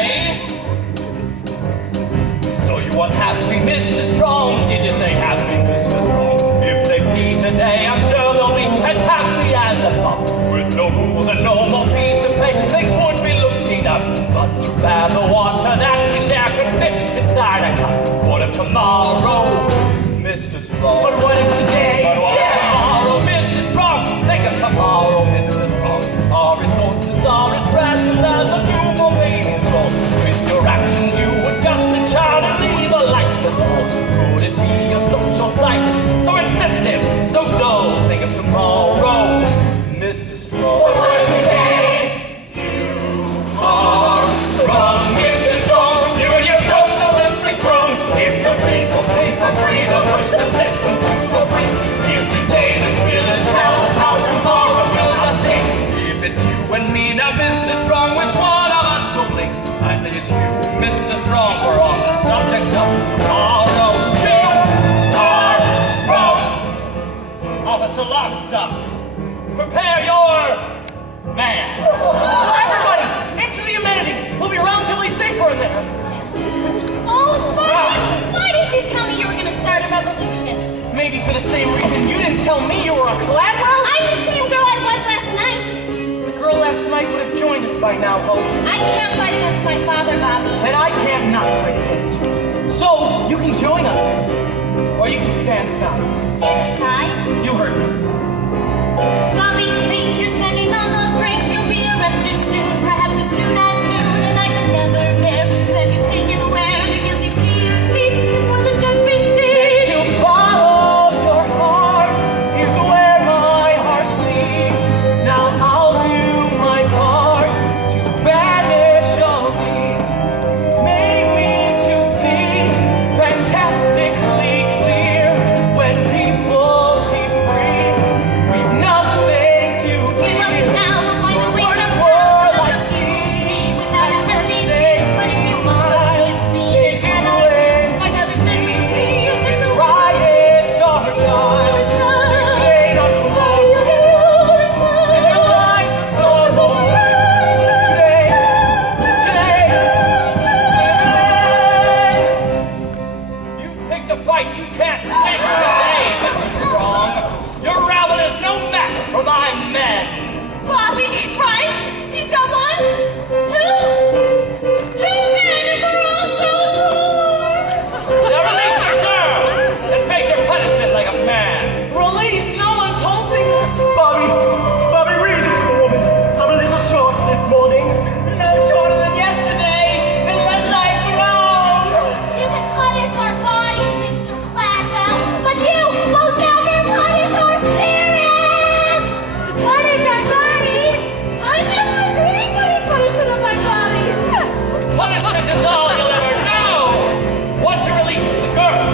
So you want happy, Mr. Strong? Did you say happy, Mr. Strong? If they pee today, I'm sure they'll be as happy as a pup. With no rules and no more fees to pay, things would be looking up. But too bad the water that we share could fit inside a cup. What if tomorrow, Mr. Strong? But what if today? But what if tomorrow, Mr. Strong? Think of tomorrow, Mr. Strong. Our resources are as fragile as a newborn baby's soul. With your actions, you would gut the child and leave a lifeless hole. Could it be a social sight? So insensitive, so dull. Think of tomorrow, Mr. Strong. But what if today Are wrong, Mr. Strong. You and your socialistic wrong. If the people pay for freedom, push the system to the brink. If today the spillage tells us how tomorrow will not sink. If it's you and me now, Mr. Strong, which one of us will blink? I say it's you, Mr. Strong. We're on the subject of tomorrow. You are wrong. Officer to lock stock. Prepare your man. Everybody, into the amenity. We'll be relatively safer in there. Old Barbie, why did you tell me you were going to start a revolution? Maybe for the same reason you didn't tell me you were a Cladwell? I'm the same girl I was last night. The girl last night would have joined us by now, Hope. I can't fight against my father, Bobby. And I can't not fight against you. So, you can join us. Or you can stand aside. Stand aside? You heard me. Bobby, think you're standing on the brink. You'll be arrested soon, perhaps as soon as noon. And I can never bear to have you taken where the guilty peers meet. That's where the judgment seat. To follow your heart, here's where my heart leads. Now I'll do my part to banish all needs. Make me to see fantastically clear when people be free. We've nothing to We love you fear. now and find a way Words somehow were to love like the seas, people without a heartbeat. mistakes But if you in want to mine, assist me they and can I wait. my mother's dead, we see you These since riots are done. Today, not tomorrow. And their lives are so long. Today. You've picked a fight you can't pick today, Mr. Strong. Your rabble is no match for my men. Bobby, he's right. He's got one, two men, and we're all so Now release your girl and face her punishment like a man. Release! No one's holding her! Bobby, reason for the woman. I'm a little short this morning. No shorter than yesterday, unless I've grown! You can punish our bodies, Mr. Cladwell, but you will never punish our spirits! Punish our bodies? I never agreed to any punishment of my body. Punishment is all you'll ever know once you release the girl.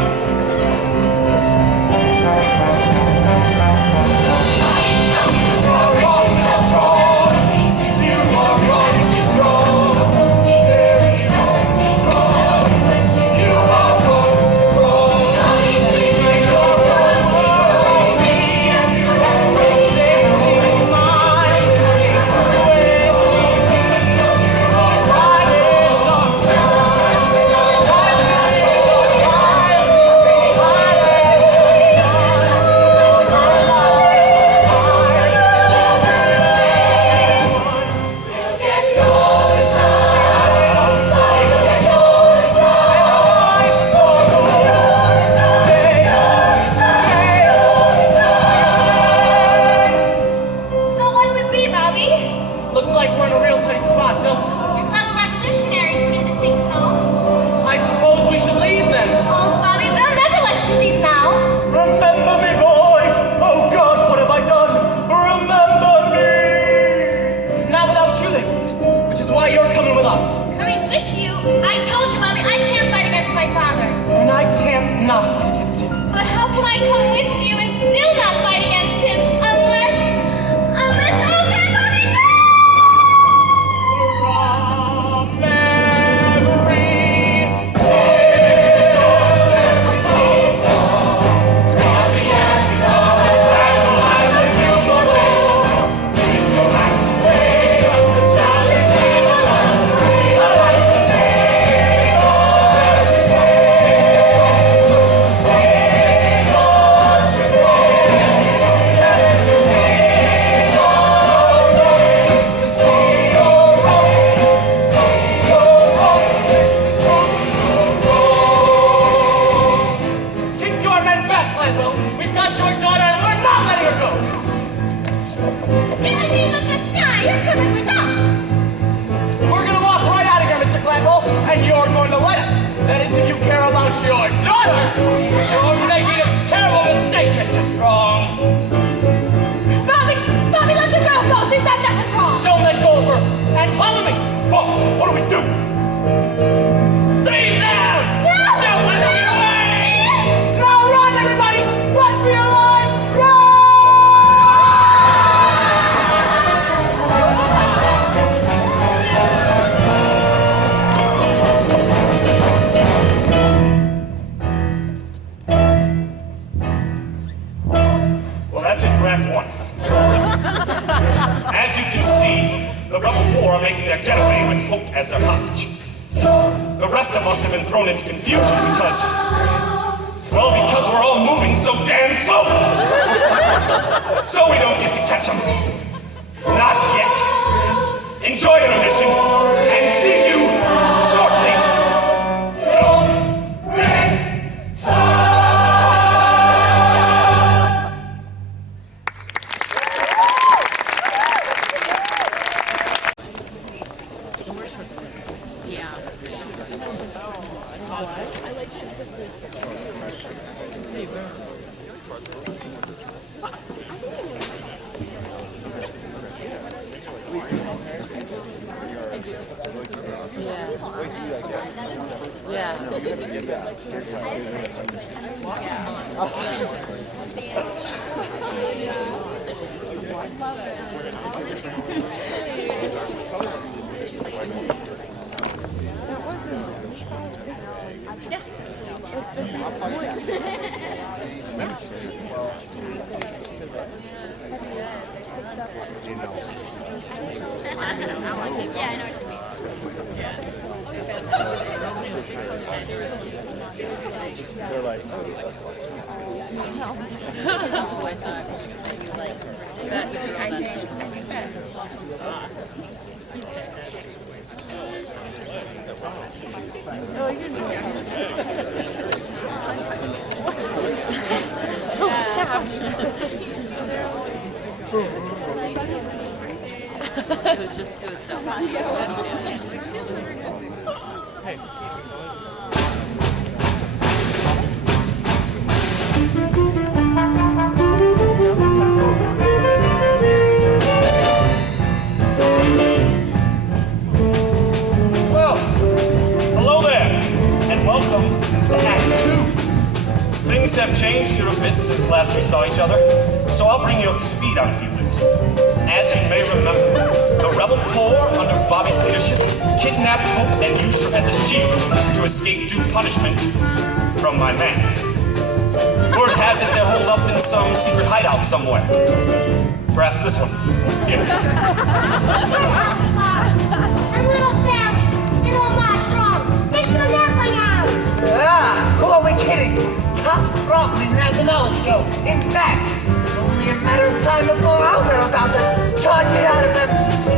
So what'll it be, Bobby? Looks like we're in a real tight spot, doesn't it? Your fellow revolutionaries seem to think so. I suppose we should leave then. Oh, Bobby, they'll never let you leave now. Remember me, boys. Oh, God, what have I done? Remember me. Not without you they won't, which is why you're coming with us. Coming with you? I told you, Bobby, I can't fight against my father. And I can't not fight against him. But how can I come with you and still not fight against him unless, oh, God, Bobby, no! Keep your men back, Cladwell. We've got your daughter and we're not letting her go. In the name of the sky, you're coming with us. We're gonna walk right out of here, Mr. Cladwell, and you're going to let us. That is if you care about your daughter. You're making a terrible mistake, Mr. Strong. Bobby, let the girl go. She's done nothing wrong. Don't let go of her. And follow me. Boss, what do we do? Stay down! Don't let her get away! Now run, everybody! Run for your lives! Run! one. As you can see, the rebel poor are making their getaway with Hope as their hostage. The rest of us have been thrown into confusion because we're all moving so damn slow. So we don't get to catch them. Not yet. Enjoy your mission, and see you shortly. Last we saw each other, so I'll bring you up to speed on a few things. As you may remember, the rebel corps under Bobby's leadership kidnapped Hope and used her as a shield to escape due punishment from my man. Word has it they're holed up in some secret hideout somewhere. Perhaps this one. Here. And little Sam, little Ma strong. Fish the napling out. Who are we kidding? Cops probably nabbed them hours ago. In fact, it's only a matter of time before our whereabouts are charged it out of them.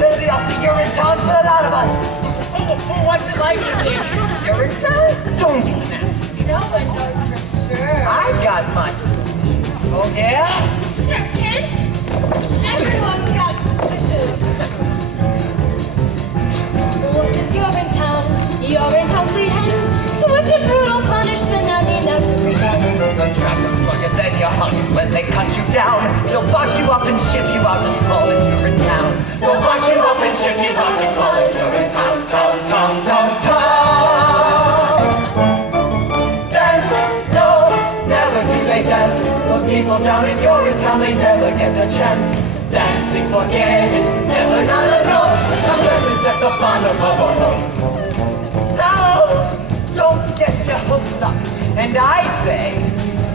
They'll be off to Urinetown for a lot of us. What's it like with you? Urinetown? Don't even ask. No one knows for sure. I got my suspicions. Oh, yeah? Sure, kid. Everyone's got suspicions. What is Urinetown? Urinetown's lead hand. Swift and brutal punishment, now need not to pretend. Those trappers longer than your hung when they cut you down. They'll box you up and ship you out and call it Urinetown. They'll box you up and ship you out and call it Urinetown. Town, town, town, town. Dance? No, never do they dance. Those people down in Urinetown, they never get the chance. Dancing, forget it, never not enough. Unless it's at the bottom of a room. Don't get your hopes up. And I say,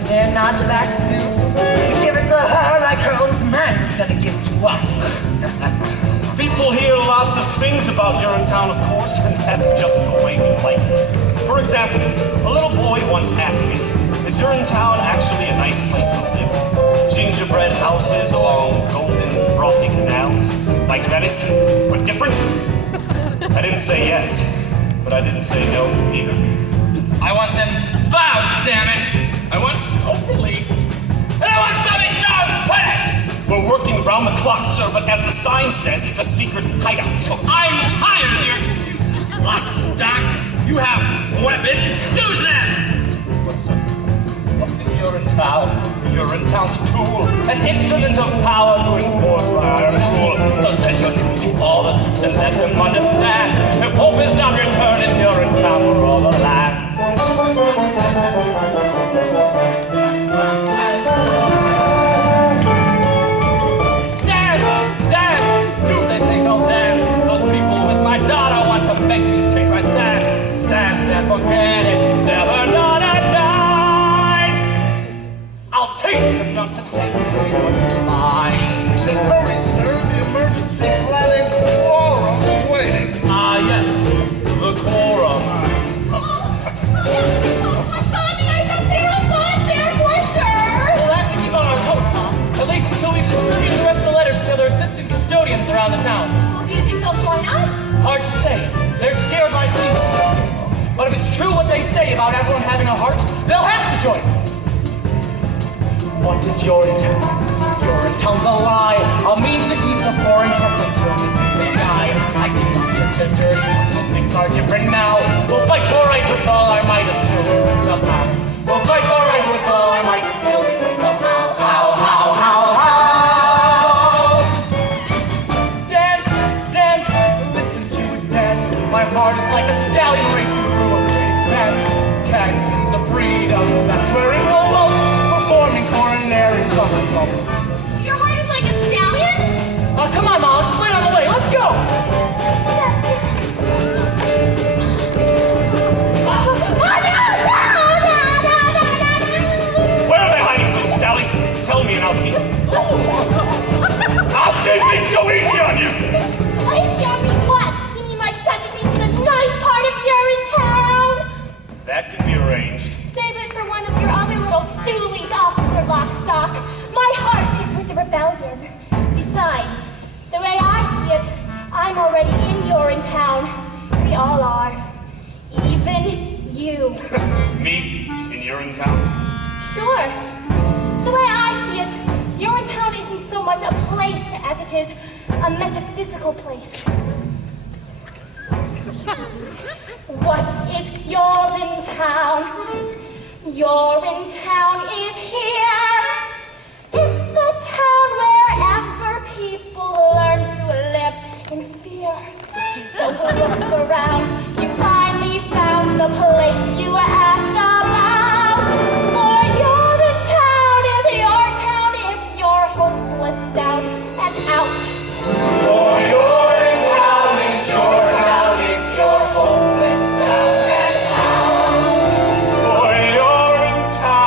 they're not like soup. You give it to her like her own demand's gonna give to us. People hear lots of things about Urinetown, of course, and that's just the way we like it. For example, a little boy once asked me, is Urinetown actually a nice place to live? Gingerbread houses along golden, frothy canals, like Venice, but different? I didn't say yes, but I didn't say no either. I want them found, damn it! I want Hope released. And I want Bobby Stone punished! We're working around the clock, sir, but as the sign says, it's a secret hideout, so I'm tired of your excuses. Lock, stock, you have weapons, use them! But sir, what is Urinetown? Urinetown's a tool, an instrument of power to enforce my iron rule. So send your troops to all the streets and let them understand. If Hope is not returned, it's Urinetown for all the land. Dance! Do they think I'll dance? Those people with my daughter want to make me change my stance. Stand, forget it, never not at night. I'll teach them not to take me what's mine. But if it's true what they say about everyone having a heart, they'll have to join us. What is Urinetown? Urinetown's a lie, a means to keep the poor and kept until they die. I do not shut the dirty, but things are different now. We'll fight for right with all our might until we win somehow. We'll fight for right with all our might until we win somehow. How? Dance, dance, listen to it dance. My heart is like a stallion racing through a wasteland. Canyons of freedom, that's where it will waltz, performing coronary somersaults. Your heart is like a stallion? Oh, come on, Mom, explain on the way. Let's go! Where are they hiding things, Sally? Tell me and I'll see. I'll see things go easy on you! Easy on me what? You mean like sending me to the nice part of Urinetown? That can be arranged. Save it for one of your other little stoolies, Officer Lockstock. My heart is with the rebellion. Besides, the way I see it, I'm already in Urinetown. We all are. Even you. Me in Urinetown? Sure. The way I see it, Urinetown isn't so much a place as it is a metaphysical place. What is Urinetown? Urinetown is here. It's the town wherever people learn to live in fear. So look around, you finally found the place you were asked about. For Urinetown is your town if you're hopeless, down and out. For Urinetown is your town if you're hopeless, down and out. For Urinetown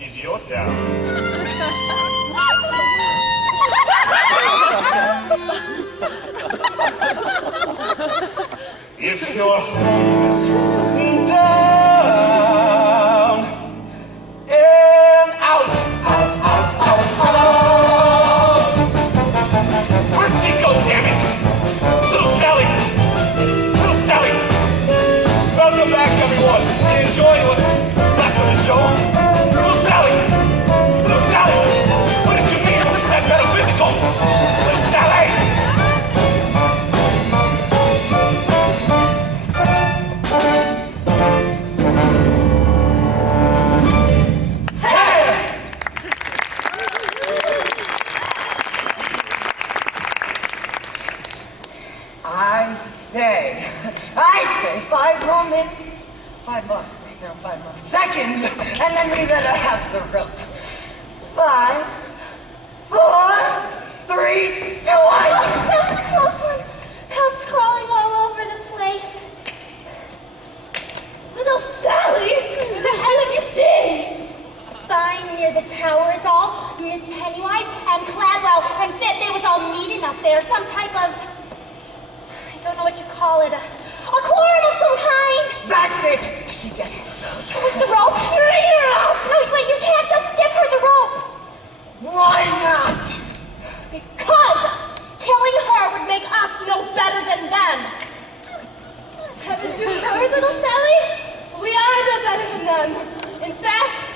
is your town. If you're homeless, down and out. Where'd she go, damn it? Little Sally! Little Sally! Welcome back, everyone. Enjoy what's left of the show. Little Sally! Little Sally! What did you mean when we said metaphysical? Little Sally! I say 5 more minutes, 5 more seconds, and then we better have the rope. 5, 4, 3, 2, 1. That was a close one. Cops crawling all over the place. Little Sally, where the hell have you been? Fine near the tower is all. Miss Pennywise and Cladwell and Fit, they was all meeting up there. Some type of, I don't know what you call it, a quorum of some kind. That's it. She gets it. With the rope? No, wait, you can't just give her the rope. Why not? Because killing her would make us no better than them. Haven't you heard, little Sally? We are no better than them. In fact,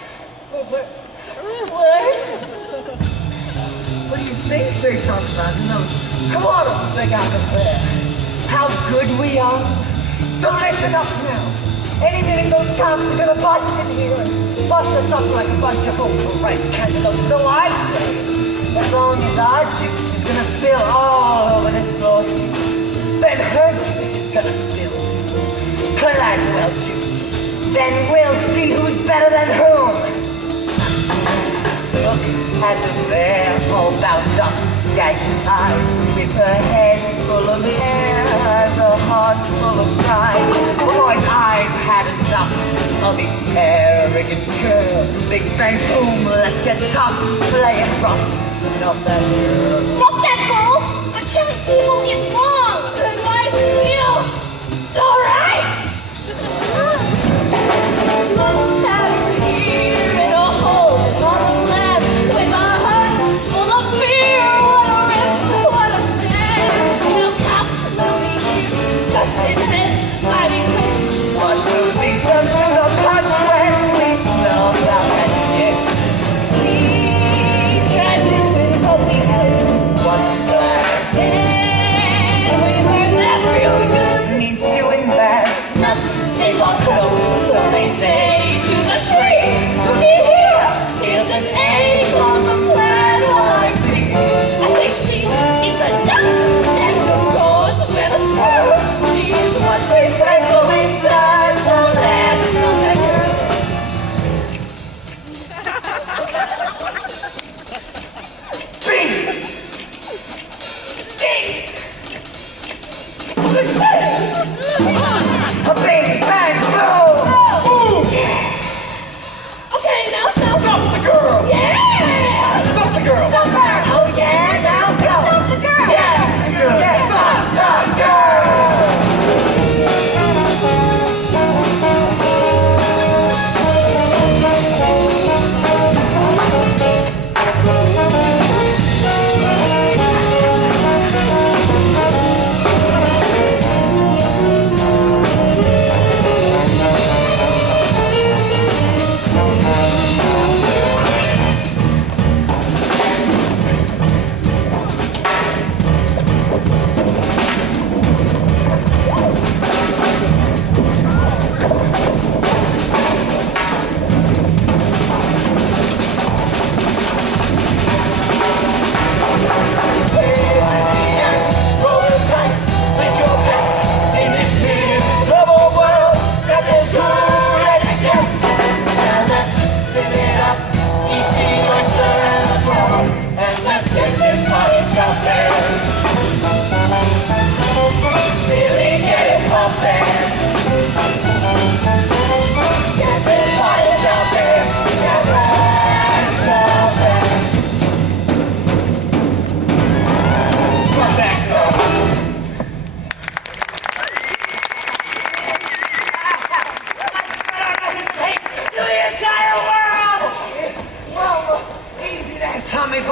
we're worse. Worse? What do you think they talk about? No. Come on, they got them there. How good we are. So listen up now. Any minute those cops are gonna bust in here and bust us up like a bunch of hopeful right cantaloupes. So I say, as long as our juice is gonna spill all over this floor, then her juice is gonna spill too. Cladwell juice. Then we'll see who's better than whom. Look at the bear all bound up, gagging high, with her head full of hair, her heart full of pride. Boys, I've had enough of these arrogant girls. Big bang boom, let's get tough, play it rough. Stop that girl. Stop that, girl! But killing people is wrong! Then why do you? It's all right! Little Sally here in a hole on the left, with our hearts full of fear. What a rip, what a shame. You cops, no need you, just admit, fighting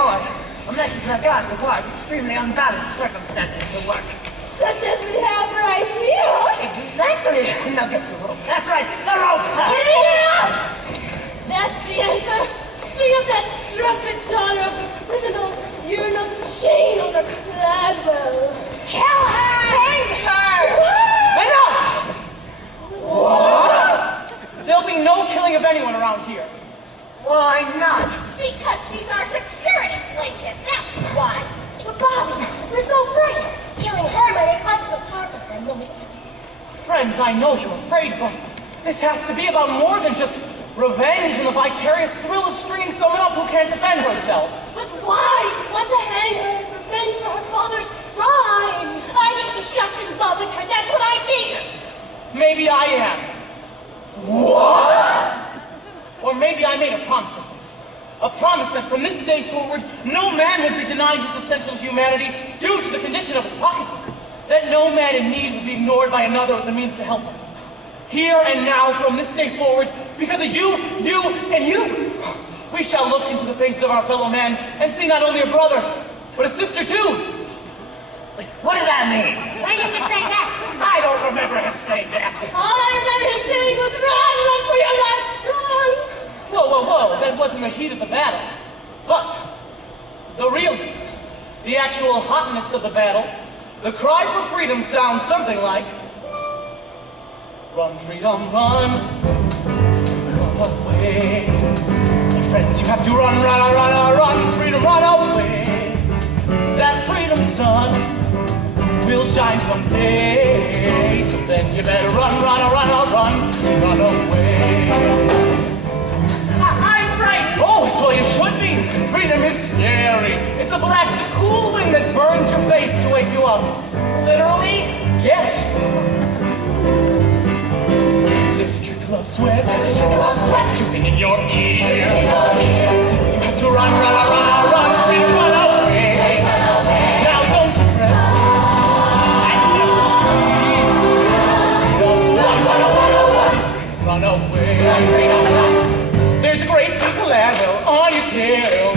boy. A message like ours requires extremely unbalanced circumstances to work. Such as we have right here. Exactly. Now get the rope. That's right, the rope. Yeah! That's the answer. String up that strumpet daughter of the criminal urinal chain on her flagwell. Kill her! Hang her! Enough! What? There'll be no killing of anyone around here. Why not? Because she's our security blanket, that's why. But Bobby, we're so afraid. Killing her might make us feel part of the moment. Friends, I know you're afraid, but this has to be about more than just revenge and the vicarious thrill of stringing someone up who can't defend herself. But why? Want to hang her as revenge for her father's crimes? I think he's just in love with her. That's what I think. Maybe I am. What? Or maybe I made a promise of him. A promise that from this day forward, no man would be denied his essential humanity due to the condition of his pocketbook. That no man in need would be ignored by another with the means to help him. Here and now, from this day forward, because of you, and you, we shall look into the faces of our fellow man and see not only a brother, but a sister too. What does that mean? Why did you say that? I don't remember him saying that. All I remember him saying was run for your life, run! Whoa, that wasn't the heat of the battle. But the real heat, the actual hotness of the battle, the cry for freedom sounds something like, run, freedom, run away. My friends, you have to run, freedom, run away. That freedom sun will shine someday. So then you better run away. I'm frightened. Oh, so you should be. Freedom is scary. It's a blast of cool wind that burns your face to wake you up. Literally? Yes. There's a trickle of sweat. Dripping in your ear. So you have to run, freedom, run away. Now don't you fret. Run away. There's a great big ladder on your tail.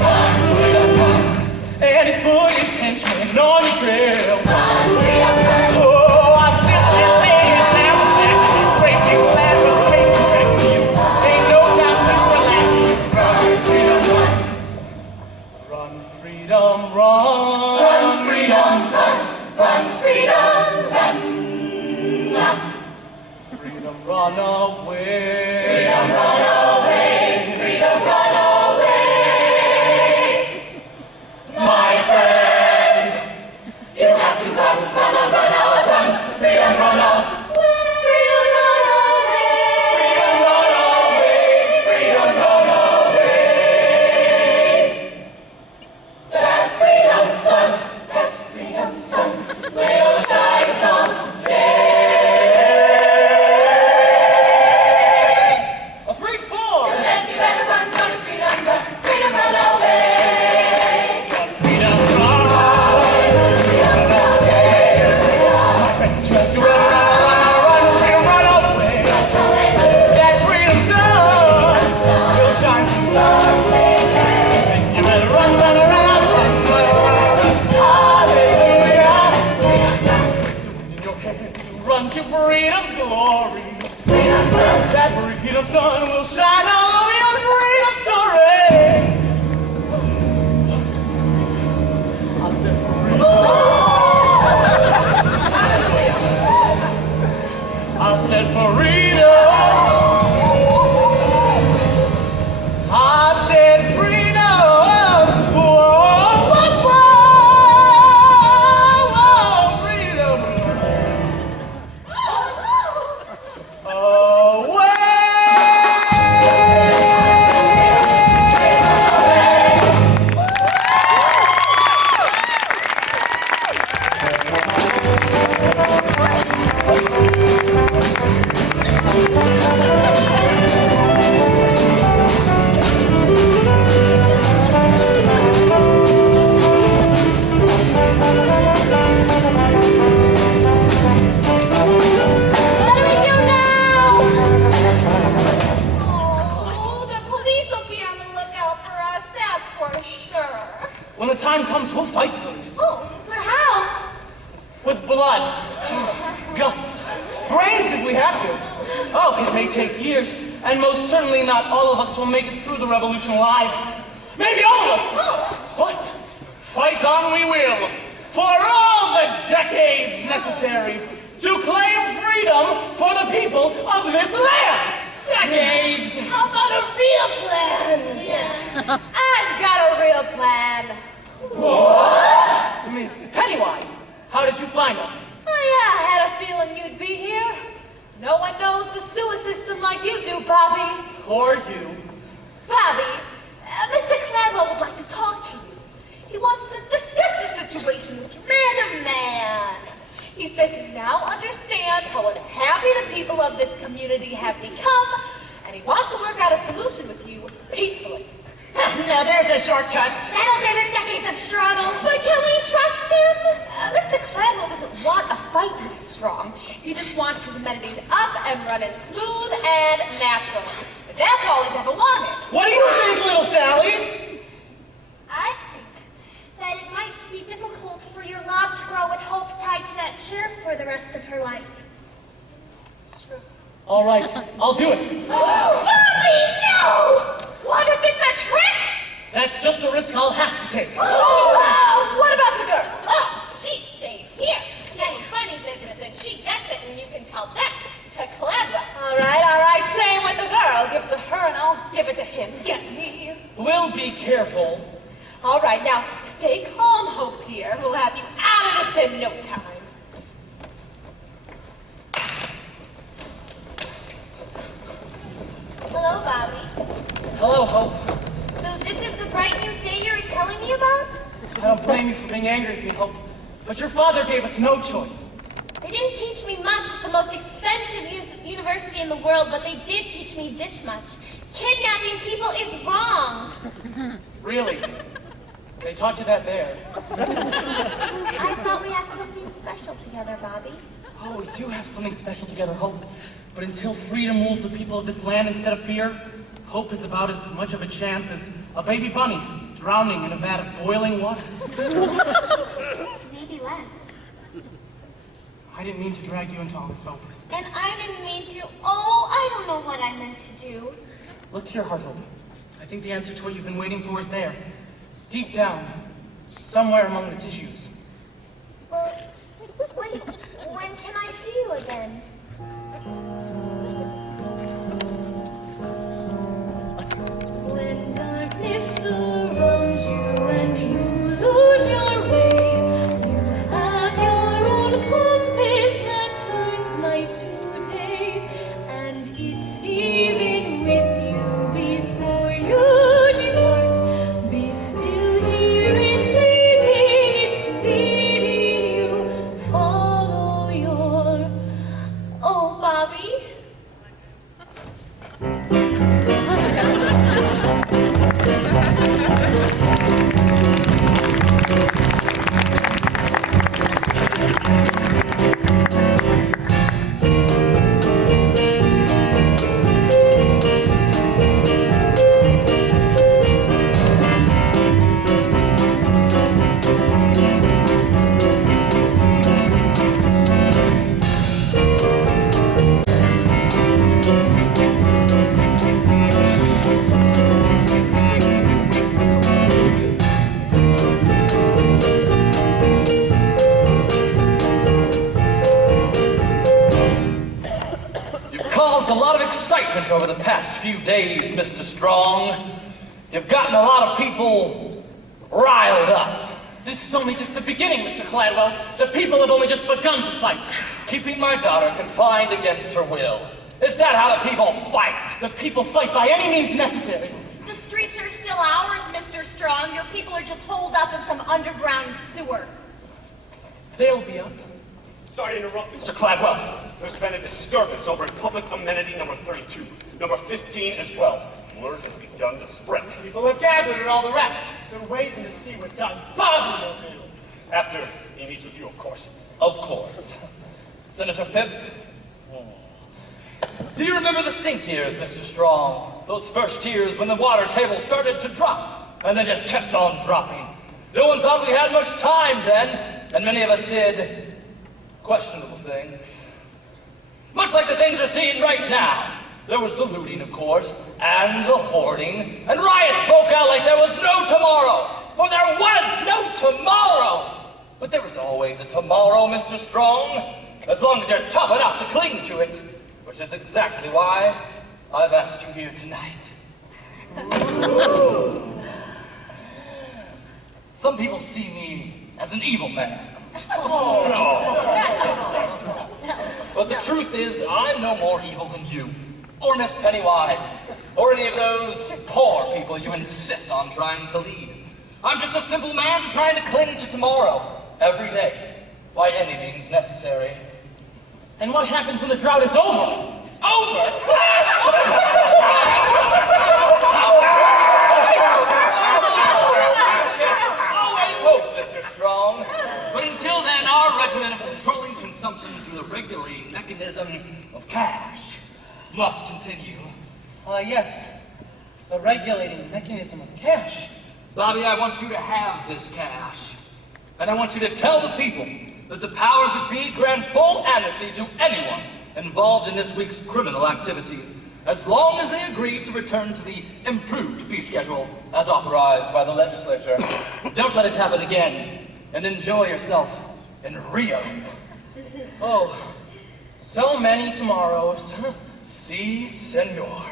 And he's put his henchmen on your trail. Oh, I'm simply laying down the back. Great big ladder's waiting next to you. Ain't no time to relax. Run, freedom, run. Run, freedom, run. Run, freedom, run. Freedom, run away. Freedom, run away. Freedom, run away. My friends, you have to run. Freedom, run away. Freedom, run away. Freedom, run away. That freedom sun will shine someday. A 3-4. So then you better run, freedom, run away. Freedom, run. My friends, you have to run, freedom, run away. That freedom sun will shine someday. You better run. Hallelujah. In your hand, run to freedom's glory. That freedom sun will shine all over your freedom story. I'll set free. I'll set freedom. I said freedom. Whoa, freedom. Away. When the time comes, we'll fight the police. Oh, but how? With blood, guts, brains if we have to. Oh, it may take years, and most certainly not all of us will make it through the revolution alive. Maybe all of us. But fight on we will, for all the decades necessary to claim freedom for the people of this land. Decades. How about a real plan? Yeah. I've got a real plan. What? Miss Pennywise, how did you find us? Oh, yeah, I had a feeling you'd be here. No one knows the sewer system like you do, Bobby. Or you. Bobby, Mr. Cladwell would like to talk to you. He wants to discuss the situation with you, man to man. He says he now understands how unhappy the people of this community have become, and he wants to work out a solution with you peacefully. Now there's a shortcut. That'll save us decades of struggle. But can we trust him? Mr. Cladwell doesn't want a fight, Mrs. Strong. He just wants his amenities up and running smooth and natural. That's all he's ever wanted. What do you think, little Sally? I think that it might be difficult for your love to grow with hope tied to that chair for the rest of her life. All right, I'll do it. Bobby, no! What if it's a trick? That's just a risk I'll have to take. What about the girl? Oh, she stays here. Jenny's funny business, and she gets it, and you can tell that to Cladwell. All right. Same with the girl. Give it to her, and I'll give it to him. Get me. We'll be careful. All right, now, stay calm, Hope, dear. We'll have you out of this in no time. Hello, Bobby. Hello, Hope. So this is the bright new day you were telling me about? I don't blame you for being angry with me, Hope. But your father gave us no choice. They didn't teach me much at the most expensive university in the world, but they did teach me this much. Kidnapping people is wrong. Really? They taught you that there. I thought we had something special together, Bobby. Oh, we do have something special together, Hope. But until freedom rules the people of this land instead of fear, hope is about as much of a chance as a baby bunny drowning in a vat of boiling water. Maybe less. I didn't mean to drag you into all this, Hope. And I didn't mean to. Oh, I don't know what I meant to do. Look to your heart, Hope. I think the answer to what you've been waiting for is there. Deep down, somewhere among the tissues. Well, when can I see you again? When darkness surrounds you and you lose your way, you have your own compass that turns night to day, and it's even with you before you depart. Be still, hear it beating, it's leading you. Follow your... Oh, Bobby? Caused a lot of excitement over the past few days, Mr. Strong. You've gotten a lot of people riled up. This is only just the beginning, Mr. Cladwell. The people have only just begun to fight. Keeping my daughter confined against her will. Is that how the people fight? The people fight by any means necessary. The streets are still ours, Mr. Strong. Your people are just holed up in some underground sewer. They'll be up. Sorry to interrupt, Mr. Cladwell. There's been a disturbance over at public amenity number 32, number 15 as well. Word has begun to spread. People have gathered and all the rest. They're waiting to see what Bobby will do. After he meets with you, of course. Of course. Senator Phipp? Do you remember the stink years, Mr. Strong? Those first years when the water table started to drop, and they just kept on dropping. No one thought we had much time then, and many of us did questionable things. Much like the things we're seeing right now. There was the looting, of course, and the hoarding, and riots broke out like there was no tomorrow. For there was no tomorrow. But there was always a tomorrow, Mr. Strong, as long as you're tough enough to cling to it, which is exactly why I've asked you here tonight. Some people see me as an evil man. But the truth is, I'm no more evil than you, or Miss Pennywise, or any of those poor people you insist on trying to lead. I'm just a simple man trying to cling to tomorrow, every day, by any means necessary. And what happens when the drought is over? Over? Always hope, Mr. Strong. But until then, our regimen of controlling consumption through the regulating mechanism of cash must continue. Yes. The regulating mechanism of cash. Bobby, I want you to have this cash. And I want you to tell the people that the powers that be grant full amnesty to anyone involved in this week's criminal activities, as long as they agree to return to the improved fee schedule as authorized by the legislature. Don't let it happen again, and enjoy yourself in Rio. Oh, so many tomorrows. Si, senor.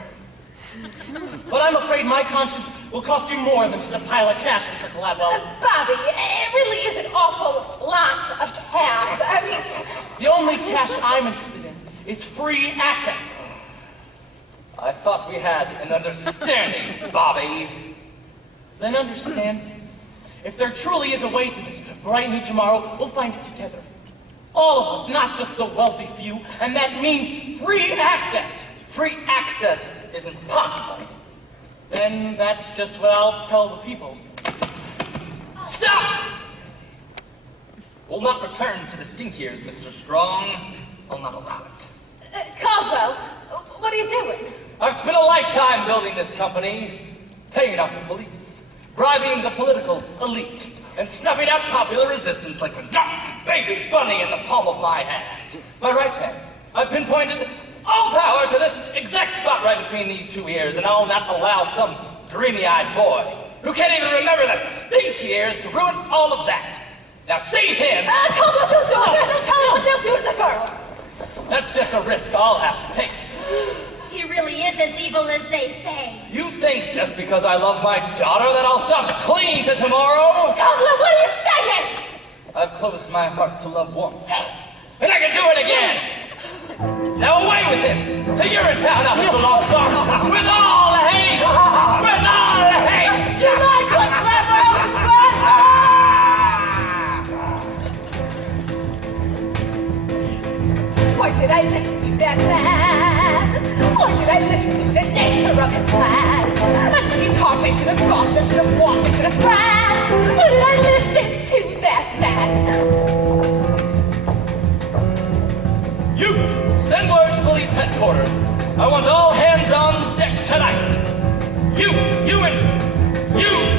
But I'm afraid my conscience will cost you more than just a pile of cash, Mr. Gladwell. Bobby, it really is an awful lot of cash. I mean, The only cash I'm interested in is free access. I thought we had an understanding, Bobby. Then understand this. If there truly is a way to this bright new tomorrow, we'll find it together. All of us, not just the wealthy few, and that means free access. Free access isn't possible. Then that's just what I'll tell the people. Stop! We'll not return to the stinkiers, Mr. Strong. I'll not allow it. Caldwell, what are you doing? I've spent a lifetime building this company, paying off the police, bribing the political elite, and snuffing out popular resistance like a Nazi baby bunny in the palm of my hand. My right hand. I've pinpointed all power to this exact spot right between these two ears, and I'll not allow some dreamy-eyed boy who can't even remember the stinky ears to ruin all of that. Now seize him! Caldwell, don't do it! Don't tell him what they'll do to the girl! That's just a risk I'll have to take. He really is as evil as they say. You think just because I love my daughter that I'll stop clinging to tomorrow? Caldwell, what are you saying? I've closed my heart to love once, and I can do it again! Now away with him to Urinetown out of the long farm with all the haste! With all the haste! You like what's Why did I listen to that man? Why did I listen to the nature of his plan? And when he talked, I should have gawked, I should have walked, I should have ran. Why did I listen to that man? You send word to police headquarters. I want all hands on deck tonight. You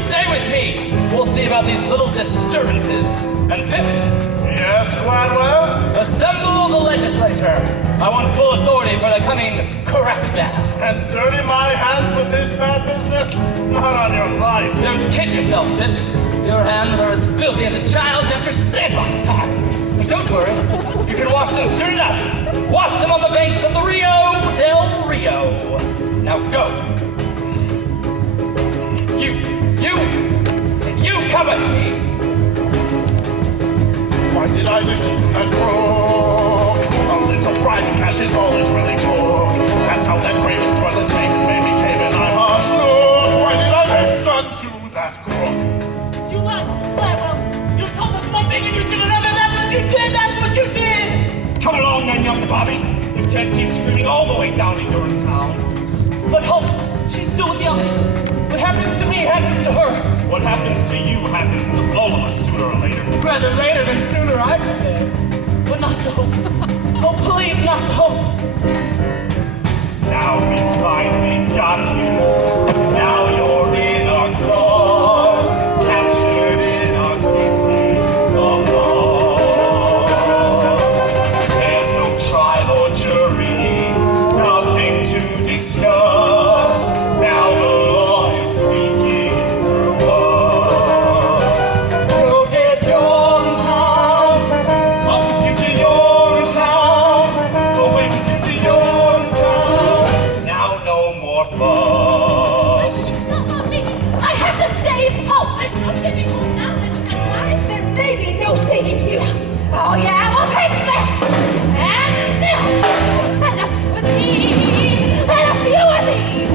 stay with me. We'll see about these little disturbances. And fifth, Yes, Gladwell? assemble the legislature. I want full authority for the coming crackdown. And dirty my hands with this bad business? Not on your life. Don't kid yourself, Vip. Your hands are as filthy as a child's after sandbox time. But don't worry, you can wash them soon enough. Wash them on the banks of the Rio del Rio. Now go. You come with me. Why did I listen to that croak? A little private cash is all it really took. That's how that craven toilet maker made me cave in my harsh look. Why did I listen to that crook? You what? Gladwell, you told us one thing and you did another. That's what you did. That's what you did. Come along then, young Bobby. You can't keep screaming all the way down to Urinetown. But Hope, she's still with the others. What happens to me happens to her. What happens to you happens to all of us sooner or later. Rather later than sooner, I'd say. But not to Hope. Oh, please, not to Hope. Now we finally got you. Now you're in our claws, captured in No thanking you. Oh yeah, we'll take this! And this! And a few of these! And a few of these!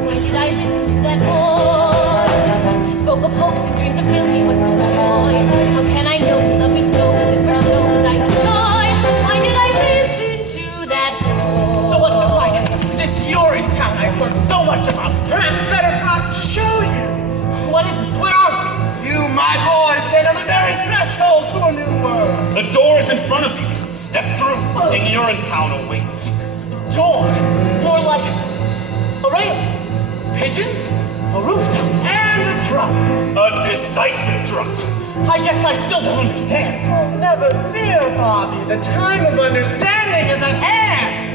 Why did I listen to that boy? He spoke of hopes and dreams and filled me with such joy. How can I know he loved me so? The first shows I destroy. Why did I listen to that boy? So what's it like? This Urinetown I've heard so much about. Perhaps better for us to show you. What is this? Where are we? You, my boy, stand on the very threshold to a new world. The door is in front of you. Step through, and Urinetown awaits. Door? More like a railing. Pigeons? A rooftop? And a drum. A decisive drop. I guess I still don't understand. Oh, never fear, Bobby. The time of understanding is at hand.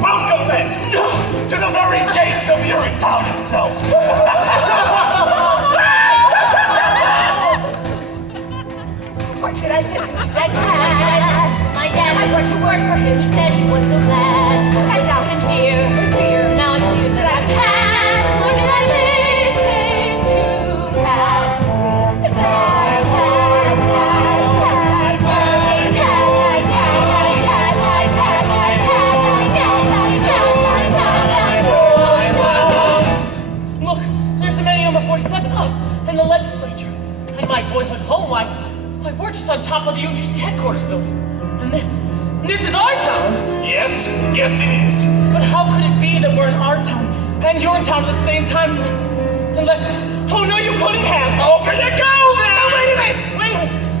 Welcome then to the very gates of Urinetown itself. Why did I listen to that Why did I cat? listen to my dad? I went to work for him. He said he was so glad. I was sincere. Now I'm clear that I can. Why did I listen to that? Look, there's a man number 47. Oh, and the legislature. And my boyhood home. Why, we're just on top of the UGC headquarters building. And this is our town. Yes, yes it is. But how could it be that we're in our town and you're in town at the same time? Unless, oh no, you couldn't have. Over you go then! No, wait a minute.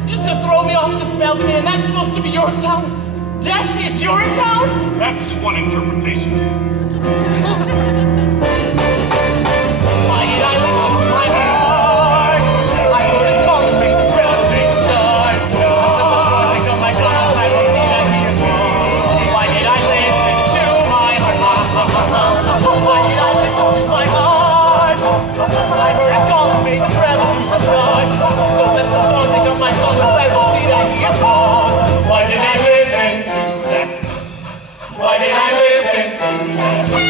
You're just gonna throw me off this balcony and that's supposed to be your town? Death is your town? That's one interpretation. Why did I listen to my heart? I heard it calling me the salvation. Think of my God, I will see that he is wrong. Why did I listen to my heart? Why did I listen to my heart? I heard it calling me this revolution song. So let the dawn take up my song, I will see that he is wrong. Why did I listen to that? Why did I listen to that? Why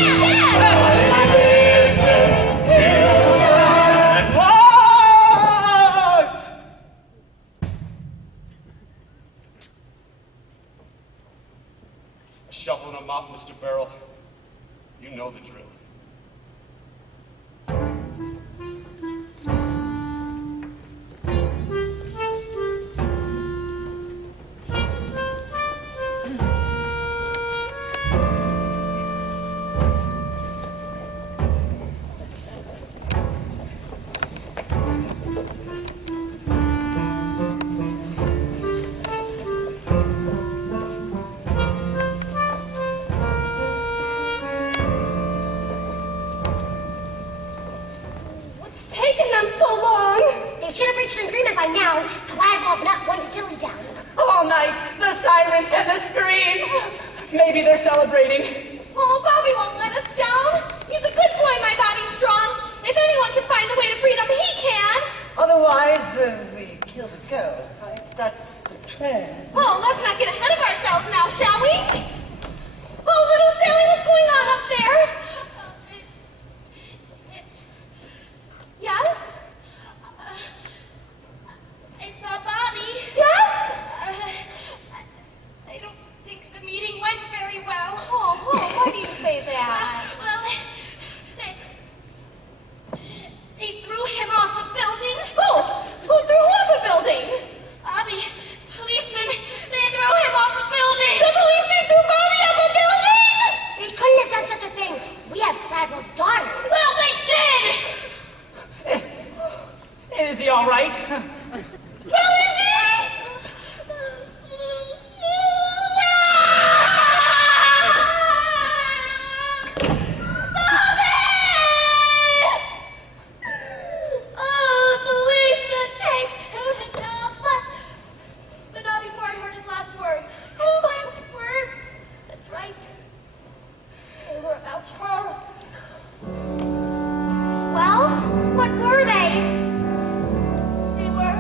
did I listen to that? What? A shovel and a mop, Mr. Barrel. You know the drill. What's taking them so long? They should have reached an agreement by now. Gladwell's not one to dilly down. All night, the sirens and the screams. Maybe they're celebrating. Oh, Bobby won't let us down. He's a good boy, my Bobby's strong. If anyone can find the way to freedom, he can. Otherwise, we kill the toad, right? That's the plan. Oh, let's not get ahead of ourselves now, shall we? Oh, little Sally, what's going on up there? Yes? I saw Bobby. Yes? I don't think the meeting went very well. Oh, why do you say that? Well, they threw him off the building. Who threw off a building? Bobby, policemen, they threw him off the building. The policeman threw Bobby off a building? They couldn't have done such a thing. We have Gladwell's daughter. Well, they did. Is he all right? Well, is he? Oh, policeman came to the door, but not before I heard his last words. His last words? That's right. They were about her. Well, what were they? They were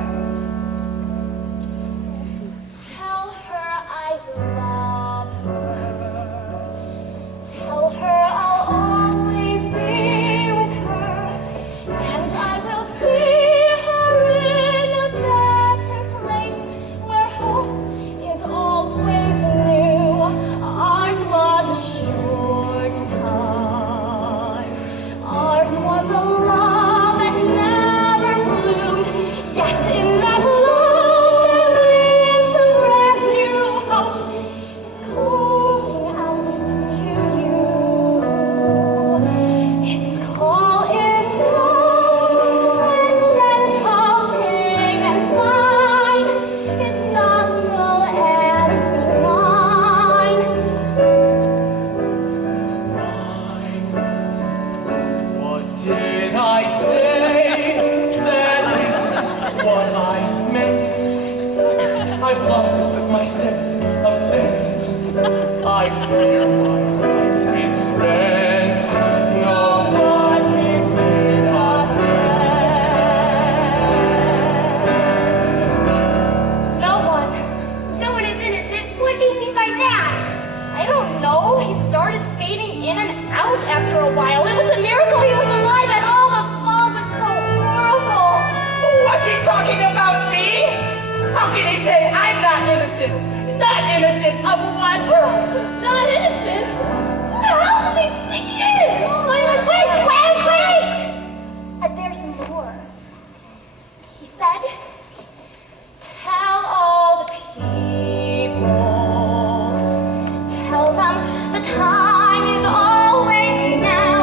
I say that isn't what I meant. I've lost my sense of scent. I fear my life is spent. No one is innocent. No one is innocent. What do you mean by that? I don't know. He started fading in and out after a while. It was a miracle he was alive at all. The fall was so horrible. What's he talking about me? How can he say I'm not innocent? Not innocent of what? Not innocent. Who the hell does he think he is? Oh my gosh, wait! And there's more. He said, tell all the people, tell them the time is always now.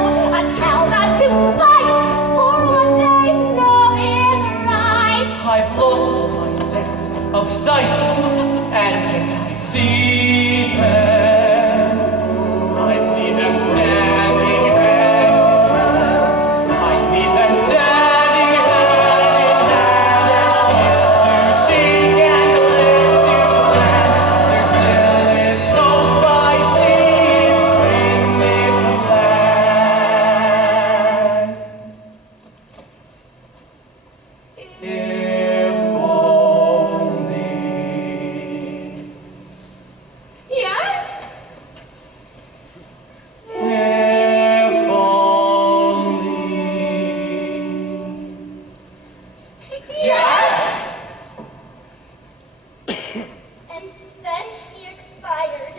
Tell them to fight for what they know is right. I've lost my sense of sight, and yet I see them. I see them standing hand. I see them standing hand in hand, cheek to cheek and limb to limb. There still is hope I see in this land. If only. Yes? If only. Yes? And then he expired.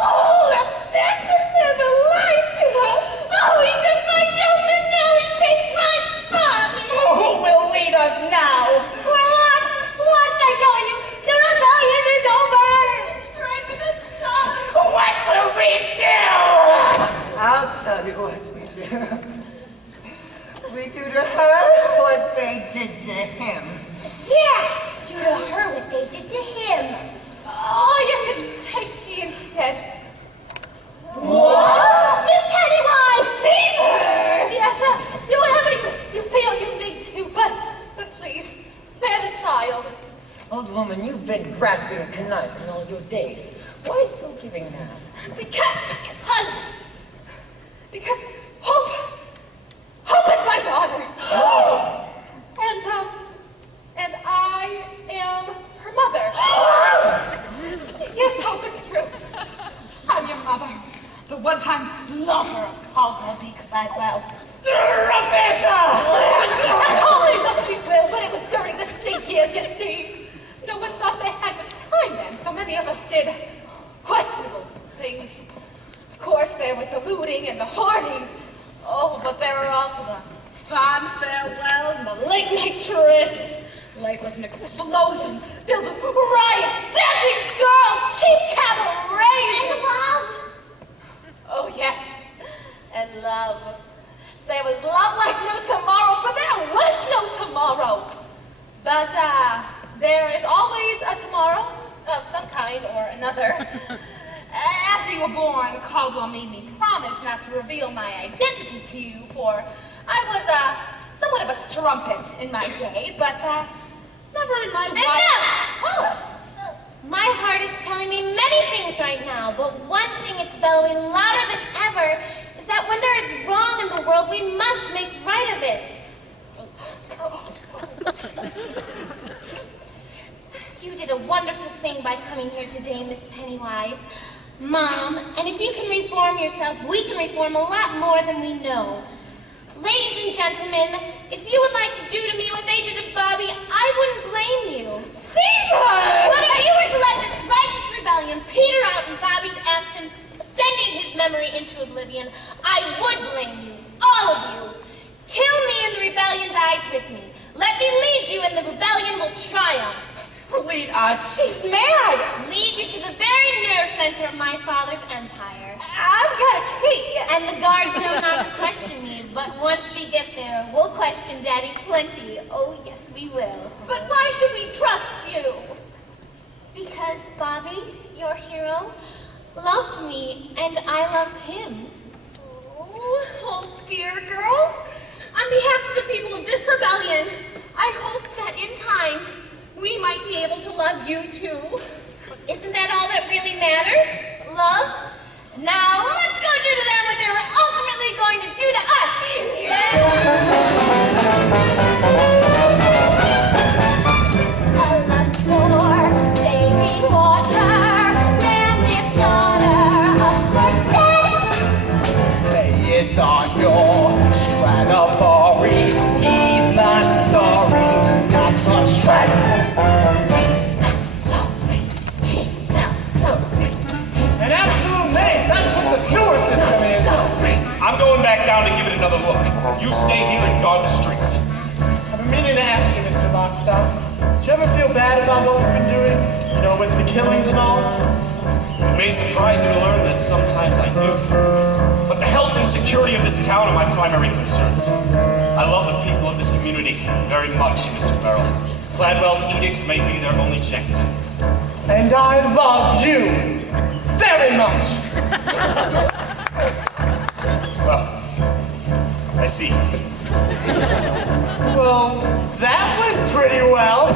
Oh, the bastard never lied to us! Oh, he took my ghost and now he takes my body! Who will lead us now? We're lost! Lost, I tell you! The rebellion is over! Straight to the sun! What will we do? I'll tell you what we do. We do to her what they did to him. Yeah! Do to her what they did to him. Oh, you can take me instead. What? Miss Pennywise! Caesar! Yes, do whatever you feel you need to, but please, spare the child. Old woman, you've been grasping and conniving all your days. Why so giving now? Because Hope is my daughter. And I am her mother. Yes, Hope, it's true. I'm your mother. The one-time lover of Caldwell B. Gladwell. Call me what you will, but it was during the state years, you see. No one thought they had much time then. So many of us did questionable things. Of course, there was the looting and the hoarding. Oh, but there were also the fond farewells and the late-night tourists. Life was an explosion filled with riots, dancing girls, cheap cabarets. And love! Oh, yes, and love. There was love like no tomorrow, for there was no tomorrow. But there is always a tomorrow of some kind or another. After you were born, Caldwell made me promise not to reveal my identity to you, for I was somewhat of a strumpet in my day, but never in my life. Enough! My heart is telling me many things right now, but one thing it's bellowing louder than ever is that when there is wrong in the world, we must make right of it. You did a wonderful thing by coming here today, Miss Pennywise. Mom, and if you can reform yourself, we can reform a lot more than we know. Ladies and gentlemen, if you would like to do to me what they did to Bobby, I wouldn't blame you. Caesar! But if you were to let this righteous rebellion peter out in Bobby's absence, sending his memory into oblivion, I would blame you, all of you. Kill me and the rebellion dies with me. Let me lead you and the rebellion will triumph. Lead us. She's mad. Lead you to the very nerve center of my father's empire. I've got a key. And the guards know not to question you, but once we get there, we'll question Daddy plenty. Oh, yes, we will. But why should we trust you? Because Bobby, your hero, loved me, and I loved him. Oh, dear girl. On behalf of the people of this rebellion, I hope that in time, we might be able to love you too. Isn't that all that really matters? Love? Now let's go do to them what they were ultimately going to do to us. A lust for saving water, landed daughter of the dead. Lay it on your Stradivari. He's not sorry, not the Stradivari. An absolute name, that's what the sewer system is. I'm going back down to give it another look. You stay here and guard the streets. I've been meaning to ask you, Mr. Lockstock. Do you ever feel bad about what we've been doing? You know, with the killings and all? It may surprise you to learn that sometimes I do. But the health and security of this town are my primary concerns. I love the people of this community very much, Mr. Merrill. Cladwell's edicts may be their only chance. And I love you very much. Well, I see. Well, that went pretty well.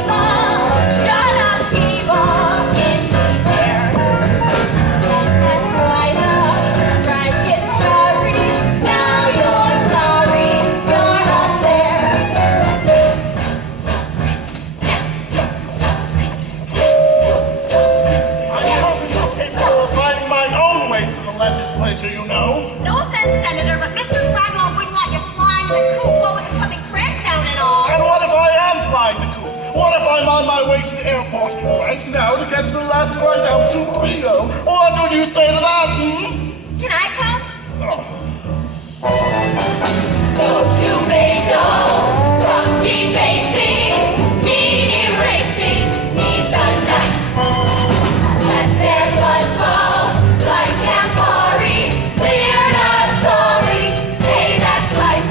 Shut up, evil, in the air. Right, get sorry. Now you're sorry, you're up there. I'm capable of finding my own way to the legislature, you know. No offense, Senator, but Mr. Cladwell wouldn't want you flying the coop with the coming crackdown and all. And what if I am flying the coop? What if I'm on my way to the airport right now to catch the last flight out to Rio? What would you say to that, Can I come? Go to Beijing, from debasing, mean erasing, need the night. Let their blood flow like Campari. We're not sorry, hey, that's life.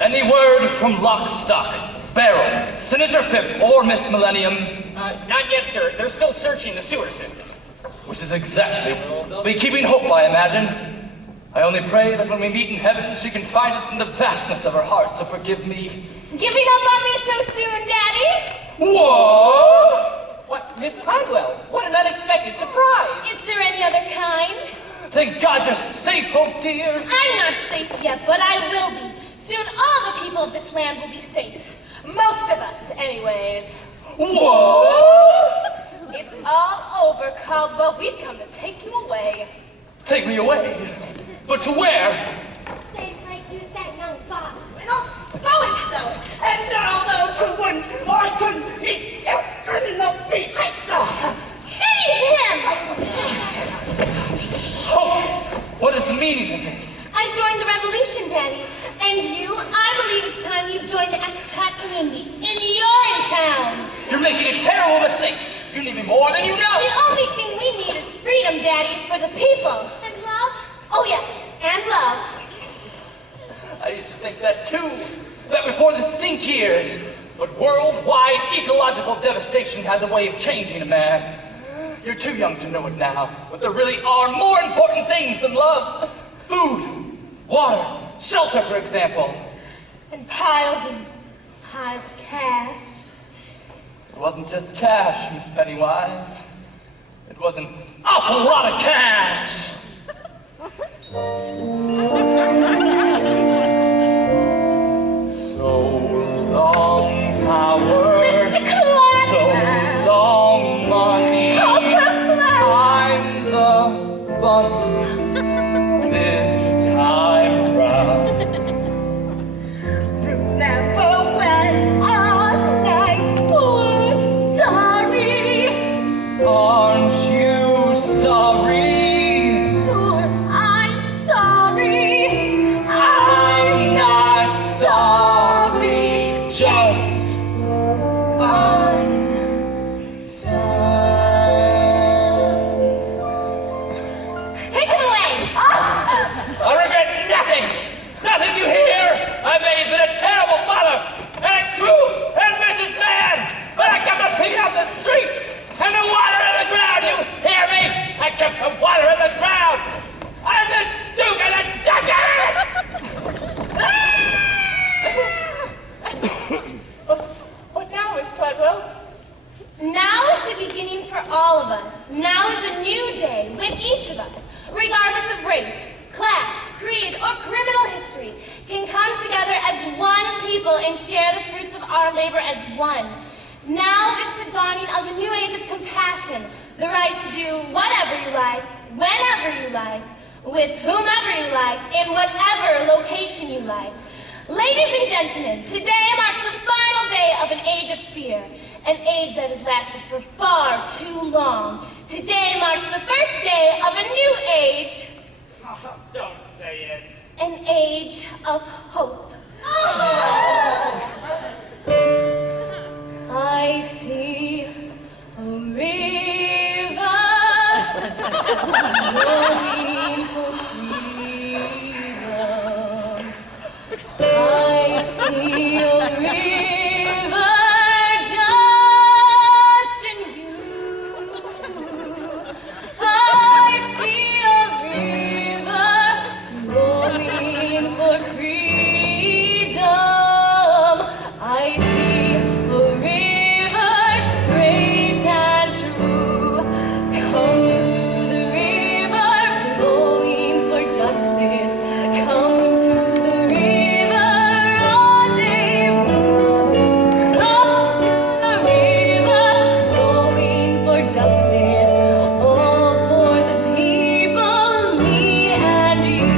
Any word from Lockstock, Barrel, Senator Phipp, or Miss Millennium? Not yet, sir. They're still searching the sewer system. Which is exactly where they'll be keeping hope, I imagine. I only pray that when we meet in heaven, she can find it in the vastness of her heart to forgive me. Giving up on me so soon, Daddy? What? What, Miss Cladwell? What an unexpected surprise. Is there any other kind? Thank God you're safe, Hope, dear. I'm not safe yet, but I will be. Soon all the people of this land will be safe. Most of us, anyways. What? It's all over, Caldwell. We've come to take you away. Take me away. But to where? Same place you said, young Bob. And oh, so-and-so. And now those who wouldn't or couldn't eat your criminal feet. Steady him! Hope, what is the meaning of this? I joined the revolution, Daddy. And you, I believe it's time you join the expat community. And you're in town. You're making a terrible mistake. You need me more than you know. The only thing we need is freedom, Daddy, for the people. And love? Oh, yes, and love. I used to think that too. That before the stink years, But worldwide ecological devastation has a way of changing a man. You're too young to know it now, but there really are more important things than love. Food, water, shelter, for example. And piles of cash. It wasn't just cash, Miss Pennywise. It was an awful lot of cash. So long power, Mr. Clark! so long money. I'm the bunny this time round. Remember when our nights were starry? Aren't you sorry? Sure, I'm sorry. I'm not sorry, just Take him away! I regret nothing! Nothing, you hear? I may have been a terrible father, and a cruel and vicious man, but I kept the pig out the streets, and the water in the ground, you hear me? I kept the water in the ground! I'm the Duke of the Duckers! What now, Miss Cladwell? Now is the beginning for all of us. Now is a new day when each of us, regardless of race, class, creed, or criminal history, can come together as one people and share the fruits of our labor as one. Now is the dawning of a new age of compassion, the right to do whatever you like, whenever you like, with whomever you like, in whatever location you like. Ladies and gentlemen, today marks the final day of an age of fear, an age that has lasted for far too long. Today marks the first day of a new age, Don't say it. an age of hope. I see a river flowing for freedom. I see a river just in you. I see a river flowing for freedom. I see a river straight and true. Come to the river flowing for justice. Come to the river rendezvous. Come to the river flowing for justice. All for the people, me and you.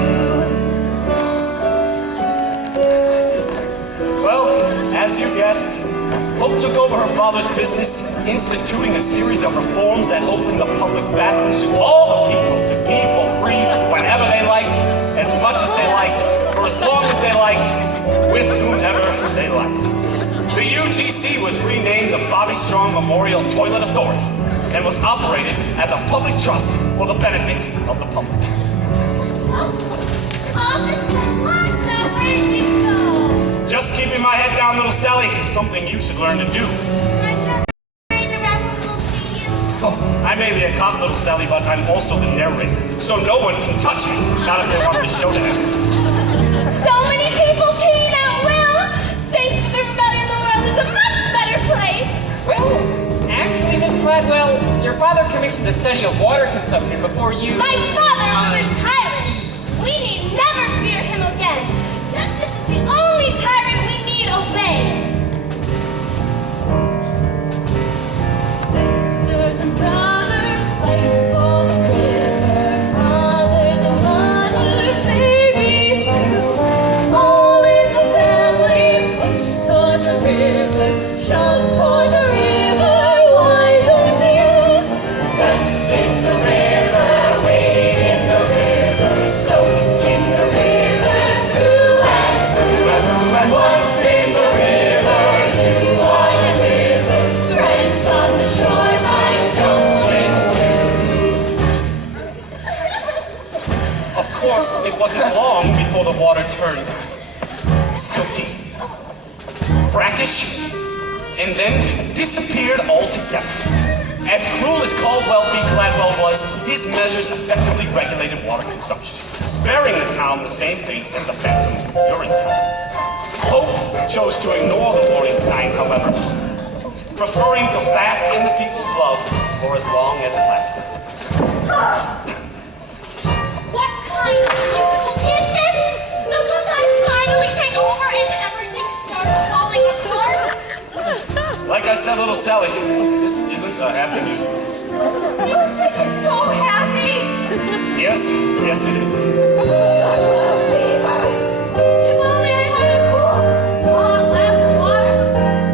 Well, as you guessed, Hope took over her father's business, instituting a series of reforms that opened the public bathrooms to all the people to pee for free whenever they liked, as much as they liked, for as long as they liked, with whomever they liked. The UGC was renamed the Bobby Strong Memorial Toilet Authority and was operated as a public trust for the benefit of the public. Officer Monster, where'd you go? Just keeping my head down, little Sally, something you should learn to do. Aren't you afraid the rebels will see you? Oh, I may be a cop, little Sally, but I'm also the narrator, so no one can touch me, not if they want the show to end. So many people keen at will. Thanks to the rebellion, the world is a much better place. Well, actually, Miss Cladwell, your father commissioned a study of water consumption before you... My father was a tyrant. We need never fear him again. Justice is the only tyrant we need obey. Sisters and brothers fight for the river. Fathers and mothers, babies too. All in the family, push toward the river, shove toward the river. Why don't you step in the river, wade in the river, soak in the river, through and through. And once in the river, you are the river. Friends on the shore, my dumplings too. Of course, it wasn't long before the water turned silty, brackish, and then disappeared altogether. As cruel as Caldwell B. Gladwell was, his measures effectively regulated water consumption, sparing the town the same fate as the Phantom Urinetown. Hope chose to ignore the warning signs, however, preferring to bask in the people's love for as long as it lasted. What kind of musical is this? The good guys finally take over and everything starts falling apart? Like I said, little Sally, this isn't a happy musical. Music is so happy! Yes, yes it is. That's a fever! If only I had a cool, hot glass of water,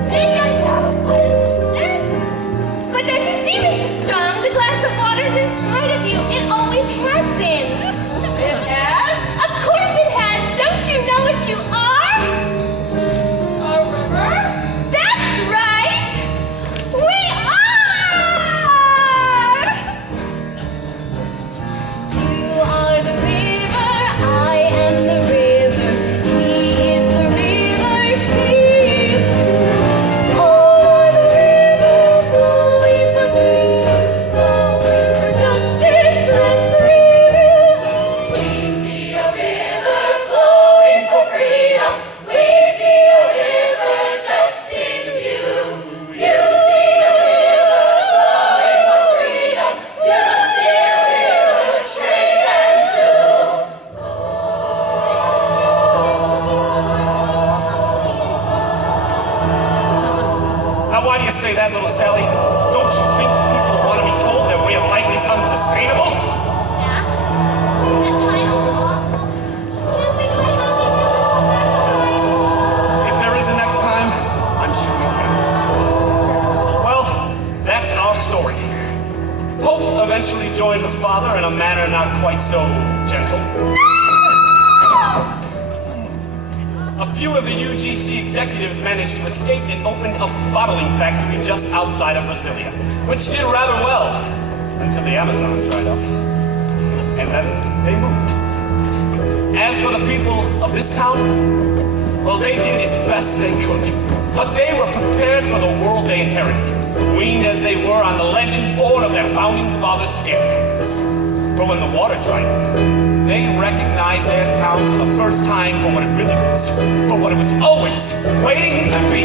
maybe I'd have a punch. But don't you see, Mrs. Strong? The glass of water's inside of you. It always has been. It has? Of course it has. Don't you know what you are? A river? That's right! We are! You are the river, I am the river. He is the river, she is you. All are the river, flowing for freedom, flowing for justice. Let's rebuild. We see a river flowing for freedom. We see a river just in you. You see a river flowing for freedom. You see a river straight and true. Now, why do you say that, little Sally? Don't you think people want to be told their way of life is unsustainable? That title's awful. Can't we do a happy musical last time? If there is a next time, I'm sure we can. Well, that's our story. Hope eventually joined her father in a manner not quite so gentle. A few of the UGC executives managed to escape and opened a bottling factory just outside of Brasilia, which did rather well until the Amazon dried up. And then they moved. As for the people of this town, well, they did as best they could. But they were prepared for the world they inherited, weaned as they were on the legend born of their founding fathers' scare tactics. For when the water dried up, they recognized their town for the first time for what it really was, for what it was always waiting to be.